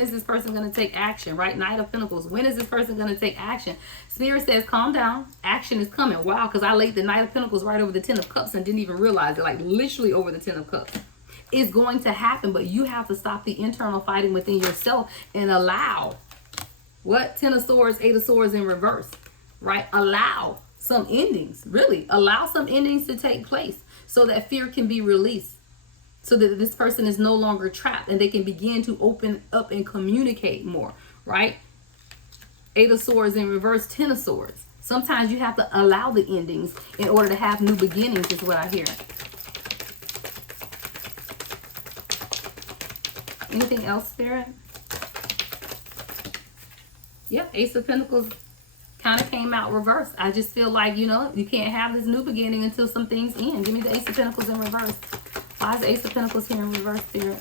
is this person going to take action, right? Knight of Pentacles. When is this person going to take action? Spirit says, calm down. Action is coming. Wow, because I laid the Knight of Pentacles right over the Ten of Cups and didn't even realize it, like literally over the Ten of Cups. It's going to happen, but you have to stop the internal fighting within yourself and allow what? Ten of Swords, Eight of Swords in reverse, right? Allow some endings, really allow some endings to take place so that fear can be released, so that this person is no longer trapped and they can begin to open up and communicate more, right? Eight of Swords in reverse, Ten of Swords. Sometimes you have to allow the endings in order to have new beginnings, is what I hear. Anything else, Spirit? Yep, Ace of Pentacles kind of came out reversed. I just feel like, you know, you can't have this new beginning until some things end. Give me the Ace of Pentacles in reverse. Why is the Ace of Pentacles here in reverse, Spirit?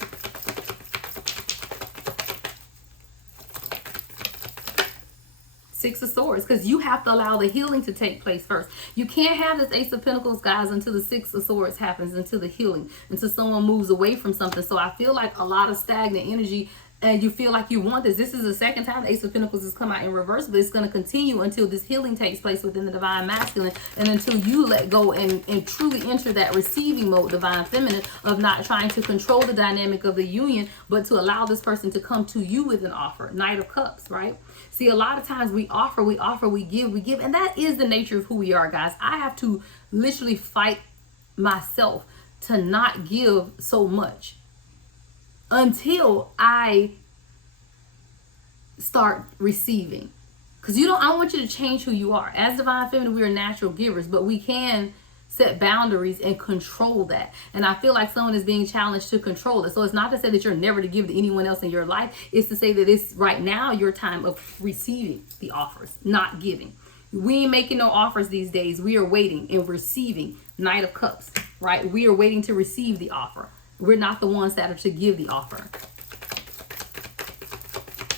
Six of Swords, because you have to allow the healing to take place first. You can't have this Ace of Pentacles, guys, until the Six of Swords happens, until the healing, until someone moves away from something. So I feel like a lot of stagnant energy, and you feel like you want this. This is the second time the Ace of Pentacles has come out in reverse, but it's going to continue until this healing takes place within the divine masculine, and until you let go and truly enter that receiving mode, divine feminine, of not trying to control the dynamic of the union, but to allow this person to come to you with an offer. Knight of Cups, right? See, a lot of times we offer, we give, and that is the nature of who we are, guys. I have to literally fight myself to not give so much until I start receiving. Because I don't want you to change who you are. As divine feminine, we are natural givers, but we can set boundaries and control that. And I feel like someone is being challenged to control it. So it's not to say that you're never to give to anyone else in your life. It's to say that it's right now your time of receiving the offers, not giving. We ain't making no offers these days. We are waiting and receiving. Knight of Cups, right? We are waiting to receive the offer. We're not the ones that are to give the offer.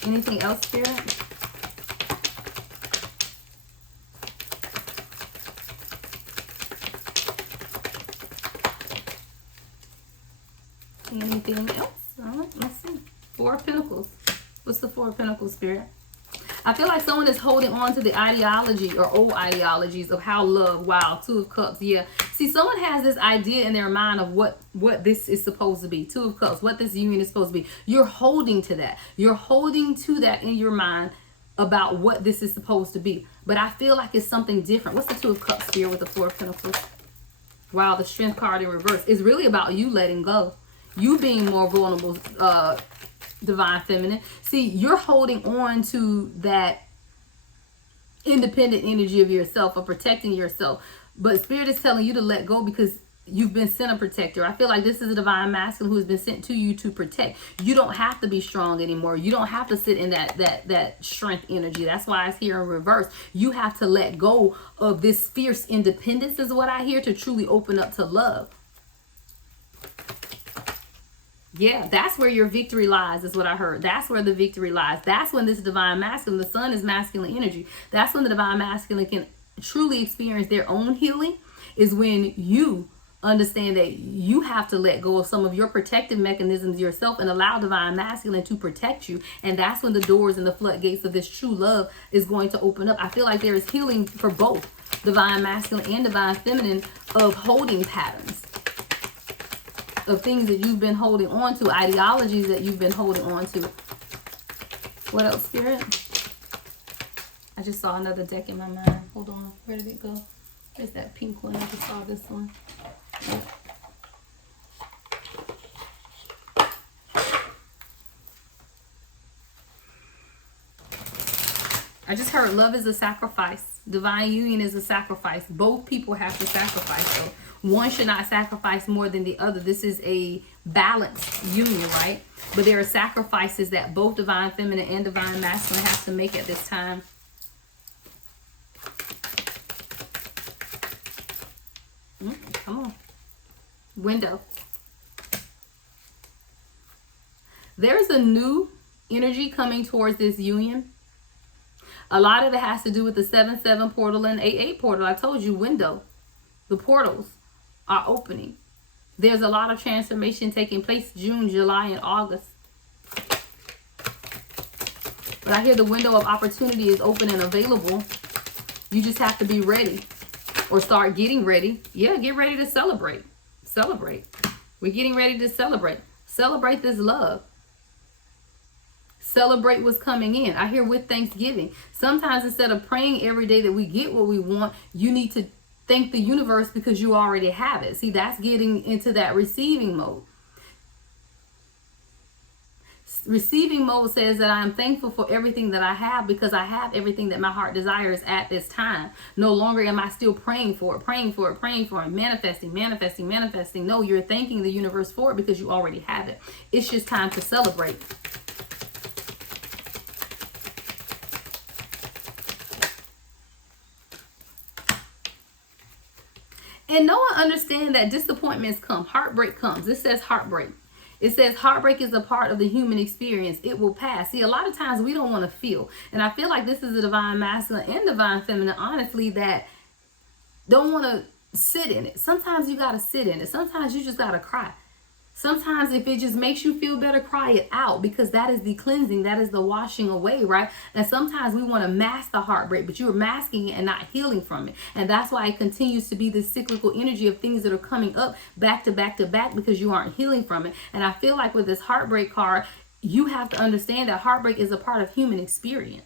Anything else, Spirit? Anything else? Let's see. Four of Pentacles. What's the Four of Pentacles, Spirit? I feel like someone is holding on to the ideology or old ideologies of how love. Wow, Two of Cups. Yeah. See, someone has this idea in their mind of what this is supposed to be. Two of Cups, what this union is supposed to be. You're holding to that. You're holding to that in your mind about what this is supposed to be. But I feel like it's something different. What's the Two of Cups here with the Four of Pentacles? Wow, the Strength card in reverse. It's really about you letting go. You being more vulnerable, divine feminine. See, you're holding on to that independent energy of yourself, of protecting yourself. But Spirit is telling you to let go because you've been sent a protector. I feel like this is a divine masculine who has been sent to you to protect. You don't have to be strong anymore. You don't have to sit in that strength energy. That's why it's here in reverse. You have to let go of this fierce independence is what I hear, to truly open up to love. Yeah, that's where your victory lies, is what I heard. That's where the victory lies. That's when this divine masculine, the sun is masculine energy. That's when the divine masculine can truly experience their own healing, is when you understand that you have to let go of some of your protective mechanisms yourself and allow divine masculine to protect you. And that's when the doors and the floodgates of this true love is going to open up. I feel like there is healing for both divine masculine and divine feminine of holding patterns, of things that you've been holding on to, ideologies that you've been holding on to. What else, Spirit? I just saw another deck in my mind. Hold on. Where did it go? There's that pink one. I just saw this one. I just heard love is a sacrifice. Divine union is a sacrifice. Both people have to sacrifice. So one should not sacrifice more than the other. This is a balanced union, right? But there are sacrifices that both divine feminine and divine masculine have to make at this time. Come on. Window. There's a new energy coming towards this union. A lot of it has to do with the 7-7 portal and 8-8 portal. I told you, window. The portals are opening. There's a lot of transformation taking place June, July, and August. But I hear the window of opportunity is open and available. You just have to be ready or start getting ready. Yeah, get ready to celebrate. Celebrate. We're getting ready to celebrate. Celebrate this love. Celebrate what's coming in. I hear with Thanksgiving. Sometimes instead of praying every day that we get what we want, you need to thank the universe because you already have it. See, that's getting into that receiving mode. Receiving mode says that I am thankful for everything that I have because I have everything that my heart desires at this time. No longer am I still praying for it, manifesting. No, you're thanking the universe for it because you already have it. It's just time to celebrate. And no one understands that disappointments come, heartbreak comes. This says heartbreak. It says heartbreak is a part of the human experience. It will pass. See, a lot of times we don't want to feel. And I feel like this is a divine masculine and divine feminine, honestly, that don't want to sit in it. Sometimes you got to sit in it. Sometimes you just got to cry. Sometimes if it just makes you feel better, cry it out because that is the cleansing. That is the washing away, right? And sometimes we want to mask the heartbreak, but you're masking it and not healing from it. And that's why it continues to be this cyclical energy of things that are coming up back to back to back because you aren't healing from it. And I feel like with this heartbreak card, you have to understand that heartbreak is a part of human experience.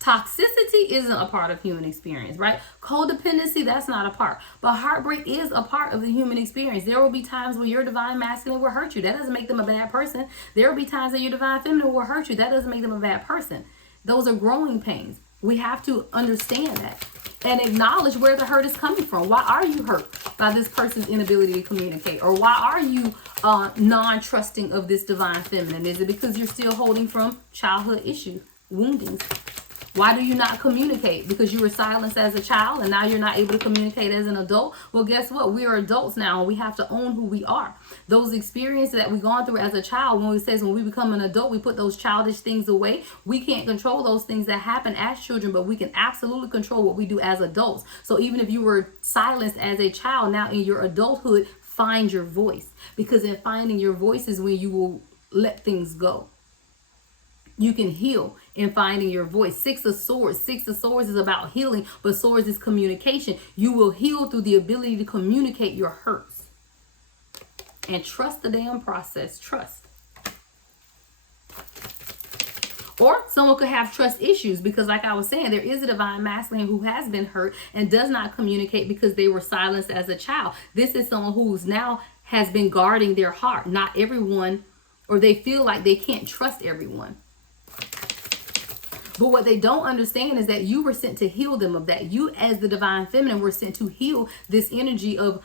Toxicity isn't a part of human experience, right? Codependency, that's not a part. But heartbreak is a part of the human experience. There will be times when your divine masculine will hurt you. That doesn't make them a bad person. There will be times that your divine feminine will hurt you. That doesn't make them a bad person. Those are growing pains. We have to understand that and acknowledge where the hurt is coming from. Why are you hurt by this person's inability to communicate? Or why are you non-trusting of this divine feminine? Is it because you're still holding from childhood issues, woundings? Why do you not communicate? Because you were silenced as a child and now you're not able to communicate as an adult? Well, guess what? We are adults now and we have to own who we are. Those experiences that we've gone through as a child, when we become an adult, we put those childish things away. We can't control those things that happen as children, but we can absolutely control what we do as adults. So even if you were silenced as a child, now in your adulthood, find your voice. Because in finding your voice is when you will let things go. You can heal in finding your voice. 6 of Swords. 6 of Swords is about healing, but Swords is communication. You will heal through the ability to communicate your hurts. And trust the damn process. Trust. Or someone could have trust issues because like I was saying, there is a divine masculine who has been hurt and does not communicate because they were silenced as a child. This is someone who's now has been guarding their heart. Not everyone, or they feel like they can't trust everyone. But what they don't understand is that you were sent to heal them of that. You as the divine feminine were sent to heal this energy of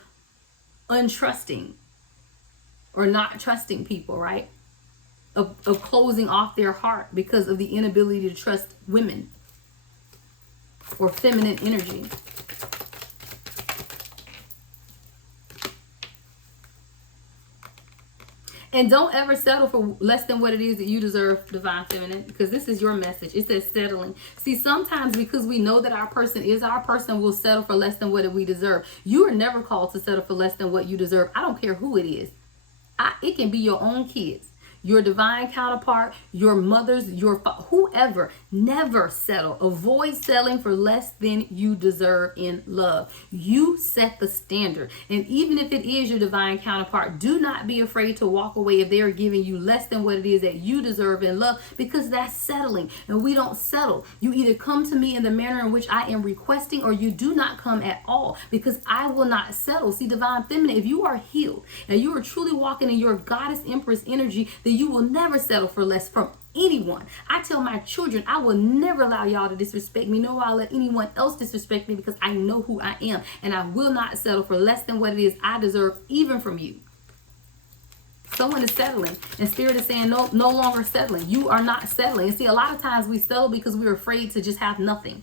untrusting or not trusting people, right? Of closing off their heart because of the inability to trust women or feminine energy. And don't ever settle for less than what it is that you deserve, divine feminine, because this is your message. It says settling. See, sometimes because we know that our person is our person, we'll settle for less than what we deserve. You are never called to settle for less than what you deserve. I don't care who it is. It can be your own kids. your divine counterpart, your mothers, whoever, never settle. Avoid settling for less than you deserve in love. You set the standard. And even if it is your divine counterpart, do not be afraid to walk away if they are giving you less than what it is that you deserve in love, because that's settling. And we don't settle. You either come to me in the manner in which I am requesting, or you do not come at all, because I will not settle. See, divine feminine, if you are healed and you are truly walking in your goddess empress energy, then you will never settle for less from anyone. I tell my children, I will never allow y'all to disrespect me, nor will I let anyone else disrespect me, because I know who I am, and I will not settle for less than what it is I deserve, even from you. Someone is settling, and Spirit is saying no longer settling. You are not settling. And see, a lot of times we settle because we're afraid to just have nothing.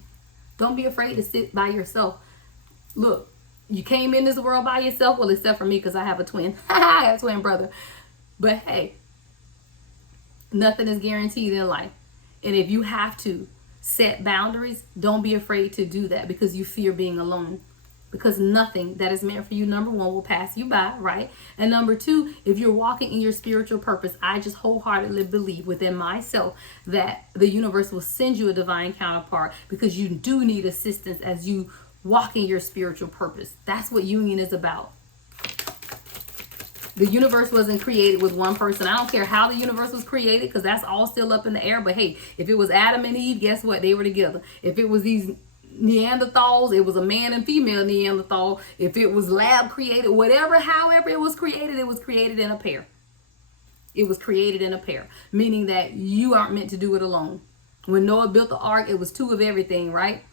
Don't be afraid to sit by yourself. Look, you came in this world by yourself, well, except for me, because I have a twin. I have a twin brother. But hey, nothing is guaranteed in life. And if you have to set boundaries, don't be afraid to do that, because you fear being alone. Because nothing that is meant for you, number one, will pass you by, right? And number two, if you're walking in your spiritual purpose, I just wholeheartedly believe within myself that the universe will send you a divine counterpart, because you do need assistance as you walk in your spiritual purpose. That's what union is about. The universe wasn't created with one person. I don't care how the universe was created, because that's all still up in the air. But hey, if it was Adam and Eve, guess what? They were together. If it was these Neanderthals, it was a man and female Neanderthal. If it was lab created, however it was created in a pair. It was created in a pair, meaning that you aren't meant to do it alone. When Noah built the ark, it was two of everything, right?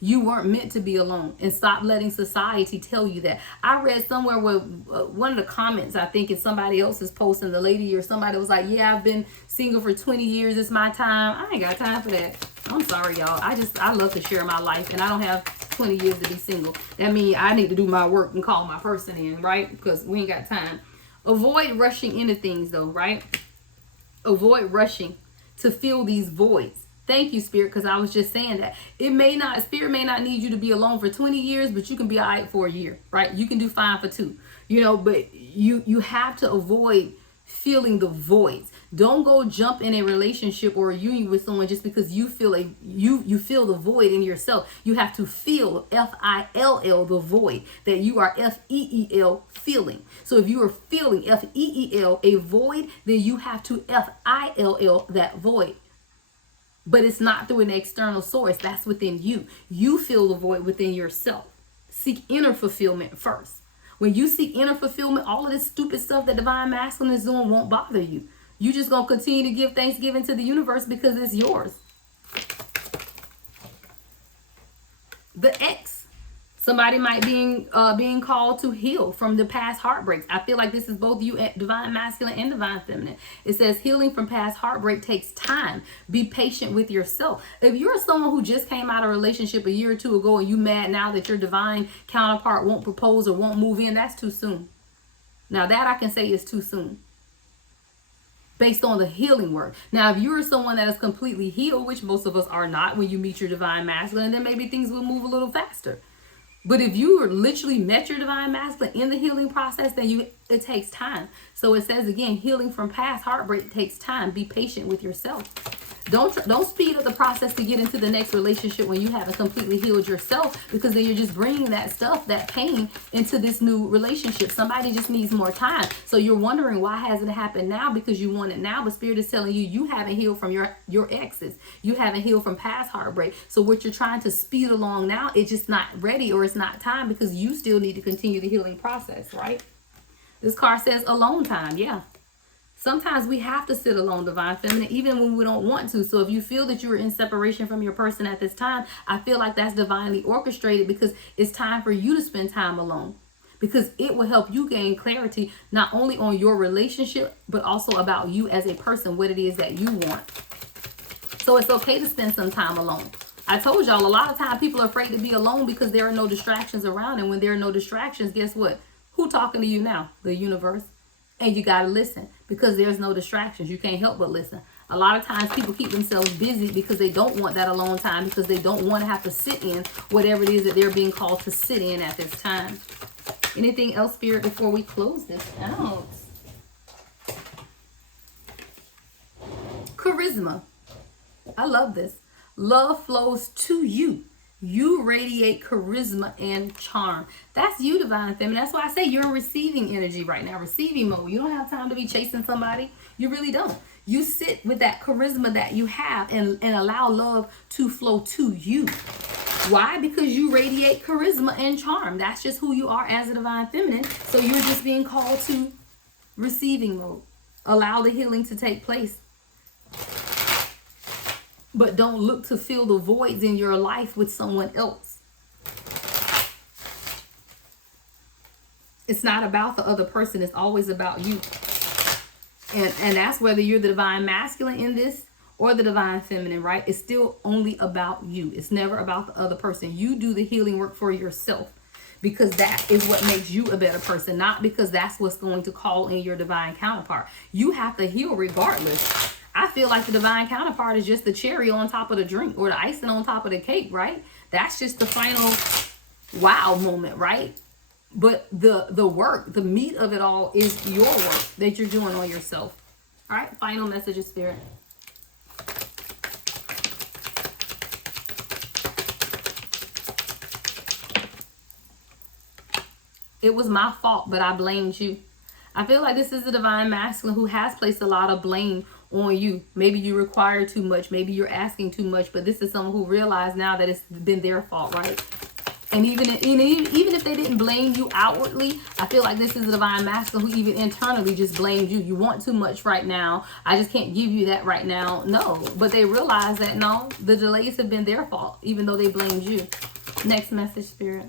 You weren't meant to be alone, and stop letting society tell you that. I read somewhere where one of the comments, I think in somebody else's post, and the lady or somebody was like, yeah, I've been single for 20 years. It's my time. I ain't got time for that. I'm sorry, y'all. I love to share my life, and I don't have 20 years to be single. That means I need to do my work and call my person in, right? Because we ain't got time. Avoid rushing into things, though, right? Avoid rushing to fill these voids. Thank you, Spirit, because I was just saying that. Spirit may not need you to be alone for 20 years, but you can be all right for a year, right? You can do fine for 2, but you have to avoid filling the voids. Don't go jump in a relationship or a union with someone just because you feel you feel the void in yourself. You have to feel F-I-L-L, the void that you are F-E-E-L feeling. So if you are feeling F-E-E-L, a void, then you have to F-I-L-L that void. But it's not through an external source. That's within you. You feel the void within yourself. Seek inner fulfillment first. When you seek inner fulfillment, all of this stupid stuff that Divine Masculine is doing won't bother you. You just going to continue to give thanksgiving to the universe because it's yours. The X. Somebody might be being called to heal from the past heartbreaks. I feel like this is both you, Divine Masculine and Divine Feminine. It says healing from past heartbreak takes time. Be patient with yourself. If you're someone who just came out of a relationship a year or two ago and you mad now that your divine counterpart won't propose or won't move in, that's too soon. Now that I can say is too soon, based on the healing work. Now, if you're someone that is completely healed, which most of us are not when you meet your Divine Masculine, then maybe things will move a little faster. But if you literally met your Divine Masculine in the healing process, then it takes time. So it says again, healing from past heartbreak takes time. Be patient with yourself. Don't speed up the process to get into the next relationship when you haven't completely healed yourself, because then you're just bringing that stuff, that pain, into this new relationship. Somebody just needs more time. So you're wondering, why hasn't it happened now? Because you want it now, but Spirit is telling you, you haven't healed from your exes. You haven't healed from past heartbreak. So what you're trying to speed along now, it's just not ready, or it's not time, because you still need to continue the healing process, right? This card says alone time. Yeah. Sometimes we have to sit alone, Divine Feminine, even when we don't want to. So if you feel that you are in separation from your person at this time, I feel like that's divinely orchestrated, because it's time for you to spend time alone, because it will help you gain clarity, not only on your relationship, but also about you as a person, what it is that you want. So it's okay to spend some time alone. I told y'all, a lot of times people are afraid to be alone because there are no distractions around. And when there are no distractions, guess what? Who talking to you now? The universe. And you got to listen, because there's no distractions. You can't help but listen. A lot of times people keep themselves busy because they don't want that alone time, because they don't want to have to sit in whatever it is that they're being called to sit in at this time. Anything else, Spirit, before we close this out? Charisma. I love this. Love flows to you. You radiate charisma and charm. That's you, divine feminine. That's why I say you're in receiving energy right now, receiving mode. You don't have time to be chasing somebody. You really don't. You sit with that charisma that you have and allow love to flow to you. Why? Because you radiate charisma and charm. That's just who you are as a divine feminine. So you're just being called to receiving mode. Allow the healing to take place. But don't look to fill the voids in your life with someone else. It's not about the other person. It's always about you. And that's whether you're the divine masculine in this or the divine feminine, right? It's still only about you. It's never about the other person. You do the healing work for yourself, because that is what makes you a better person, not because that's what's going to call in your divine counterpart. You have to heal regardless. I feel like the divine counterpart is just the cherry on top of the drink or the icing on top of the cake, right? That's just the final wow moment, right? But the work, the meat of it all is your work that you're doing on yourself. All right, final message of spirit. It was my fault, but I blamed you. I feel like this is the divine masculine who has placed a lot of blame on you. Maybe you require too much. Maybe you're asking too much. But this is someone who realized now that it's been their fault, right? And even if they didn't blame you outwardly, I feel like this is the divine masculine who even internally just blamed you. You want too much right now. I just can't give you that right now. No. But they realize that, no, the delays have been their fault, even though they blamed you. Next message, spirit.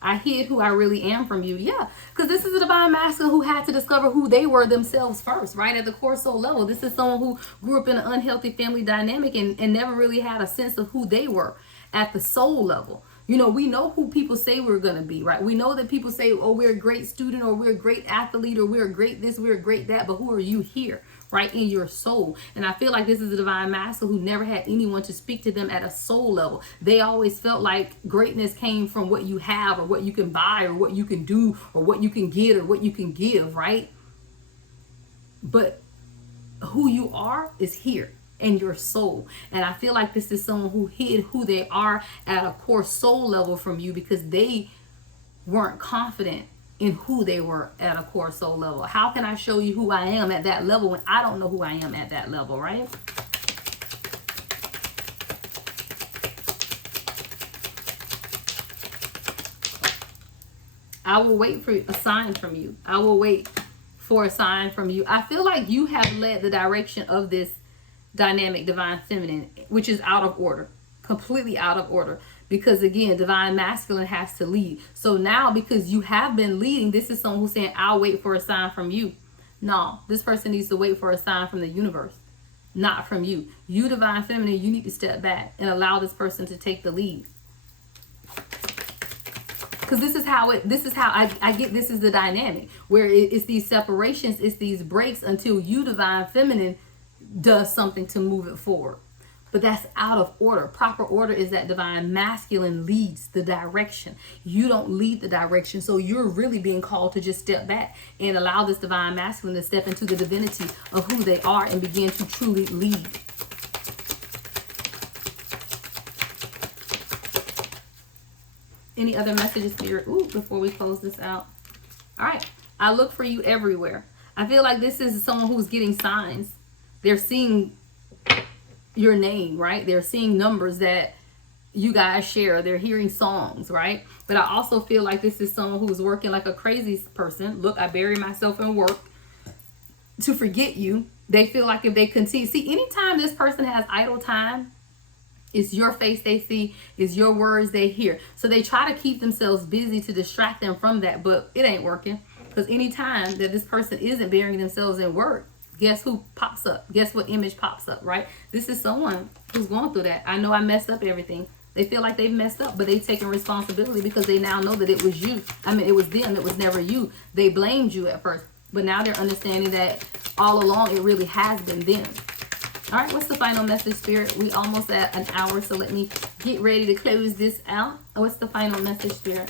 I hid who I really am from you. Yeah, because this is a divine masculine who had to discover who they were themselves first, right? At the core soul level. This is someone who grew up in an unhealthy family dynamic and never really had a sense of who they were at the soul level. You know, we know who people say we're going to be, right? We know that people say, oh, we're a great student, or we're a great athlete, or we're a great this, we're a great that. But who are you here, right? In your soul. And I feel like this is a divine masculine who never had anyone to speak to them at a soul level. They always felt like greatness came from what you have, or what you can buy, or what you can do, or what you can get, or what you can give, right? But who you are is here in your soul. And I feel like this is someone who hid who they are at a core soul level from you because they weren't confident in who they were at a core soul level. How can I show you who I am at that level when I don't know who I am at that level, right? I will wait for a sign from you. I will wait for a sign from you. I feel like you have led the direction of this dynamic divine feminine, which is out of order, completely out of order. Because again, divine masculine has to lead. So now, because you have been leading, this is someone who's saying, I'll wait for a sign from you. No, this person needs to wait for a sign from the universe, not from you. You, divine feminine, you need to step back and allow this person to take the lead. Because this is how I get, this is the dynamic where it's these separations, it's these breaks until you, divine feminine, does something to move it forward. But that's out of order. Proper order is that divine masculine leads the direction. You don't lead the direction. So you're really being called to just step back and allow this divine masculine to step into the divinity of who they are and begin to truly lead. Any other messages, Spirit? Before we close this out. All right. I look for you everywhere. I feel like this is someone who's getting signs. They're seeing your name, right? They're seeing numbers that you guys share. They're hearing songs, right? But I also feel like this is someone who's working like a crazy person. Look, I bury myself in work to forget you. They feel like if they continue. See, anytime this person has idle time, it's your face they see, it's your words they hear. So they try to keep themselves busy to distract them from that, but it ain't working. Because anytime that this person isn't burying themselves in work, guess who pops up? Guess what image pops up, right? This is someone who's going through that. I know I messed up everything. They feel like they've messed up, but they've taken responsibility because they now know that it was you. I mean, it was them. It was never you. They blamed you at first, but now they're understanding that all along it really has been them. All right, what's the final message, Spirit? We almost at an hour, so let me get ready to close this out. What's the final message, Spirit?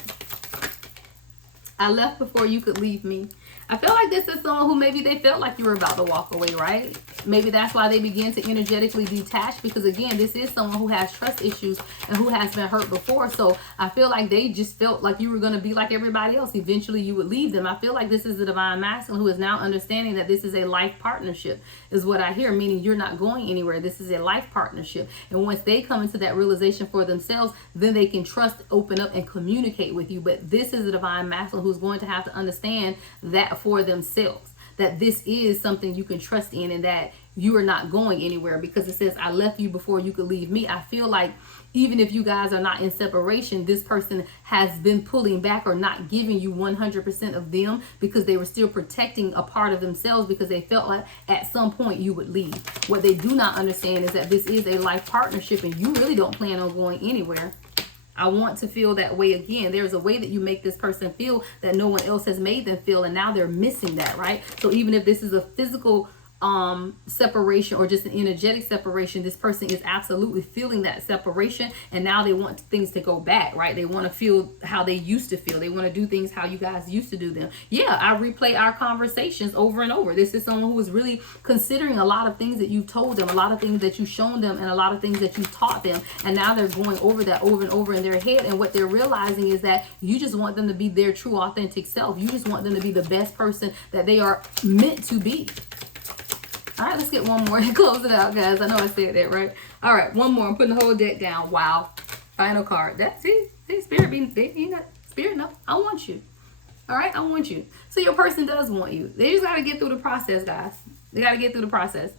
I left before you could leave me. I feel like this is someone who maybe they felt like you were about to walk away, right? Maybe that's why they begin to energetically detach, because again, this is someone who has trust issues and who has been hurt before. So I feel like they just felt like you were going to be like everybody else. Eventually you would leave them. I feel like this is the divine masculine who is now understanding that this is a life partnership, is what I hear, meaning you're not going anywhere. This is a life partnership. And once they come into that realization for themselves, then they can trust, open up, and communicate with you. But this is the divine masculine who's going to have to understand that for themselves, that this is something you can trust in and that you are not going anywhere, because it says, I left you before you could leave me. I feel like even if you guys are not in separation, this person has been pulling back or not giving you 100% of them, because they were still protecting a part of themselves, because they felt like at some point you would leave. What they do not understand is that this is a life partnership and you really don't plan on going anywhere. I want to feel that way again. There's a way that you make this person feel that no one else has made them feel, and now they're missing that, right? So even if this is a physical separation or just an energetic separation, this person is absolutely feeling that separation, and now they want things to go back, right? They want to feel how they used to feel. They want to do things how you guys used to do them. Yeah, I replay our conversations over and over. This is someone who is really considering a lot of things that you've told them, a lot of things that you've shown them, and a lot of things that you've taught them, and now they're going over that over and over in their head. And what they're realizing is that you just want them to be their true authentic self. You just want them to be the best person that they are meant to be. All right, let's get one more and close it out, guys. I know I said that, right? All right, one more. I'm putting the whole deck down. Wow. Final card. That's it. See, Spirit, Spirit, no, I want you. All right, I want you. So your person does want you. They just got to get through the process, guys. They got to get through the process.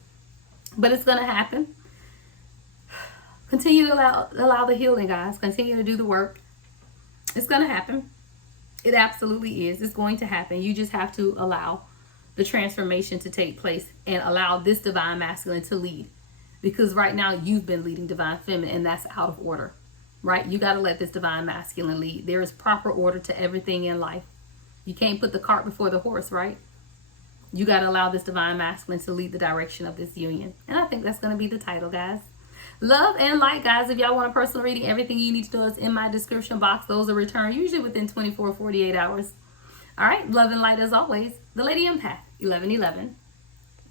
But it's going to happen. Continue to allow the healing, guys. Continue to do the work. It's going to happen. It absolutely is. It's going to happen. You just have to allow the transformation to take place and allow this divine masculine to lead, because right now you've been leading divine feminine, and that's out of order, right? You got to let this divine masculine lead. There is proper order to everything in life. You can't put the cart before the horse, right? You got to allow this divine masculine to lead the direction of this union. And I think that's going to be the title, guys. Love and light, guys. If y'all want a personal reading, everything you need to know is in my description box. Those are returned usually within 24 48 hours. All right, love and light as always. The Lady Empath, 1111.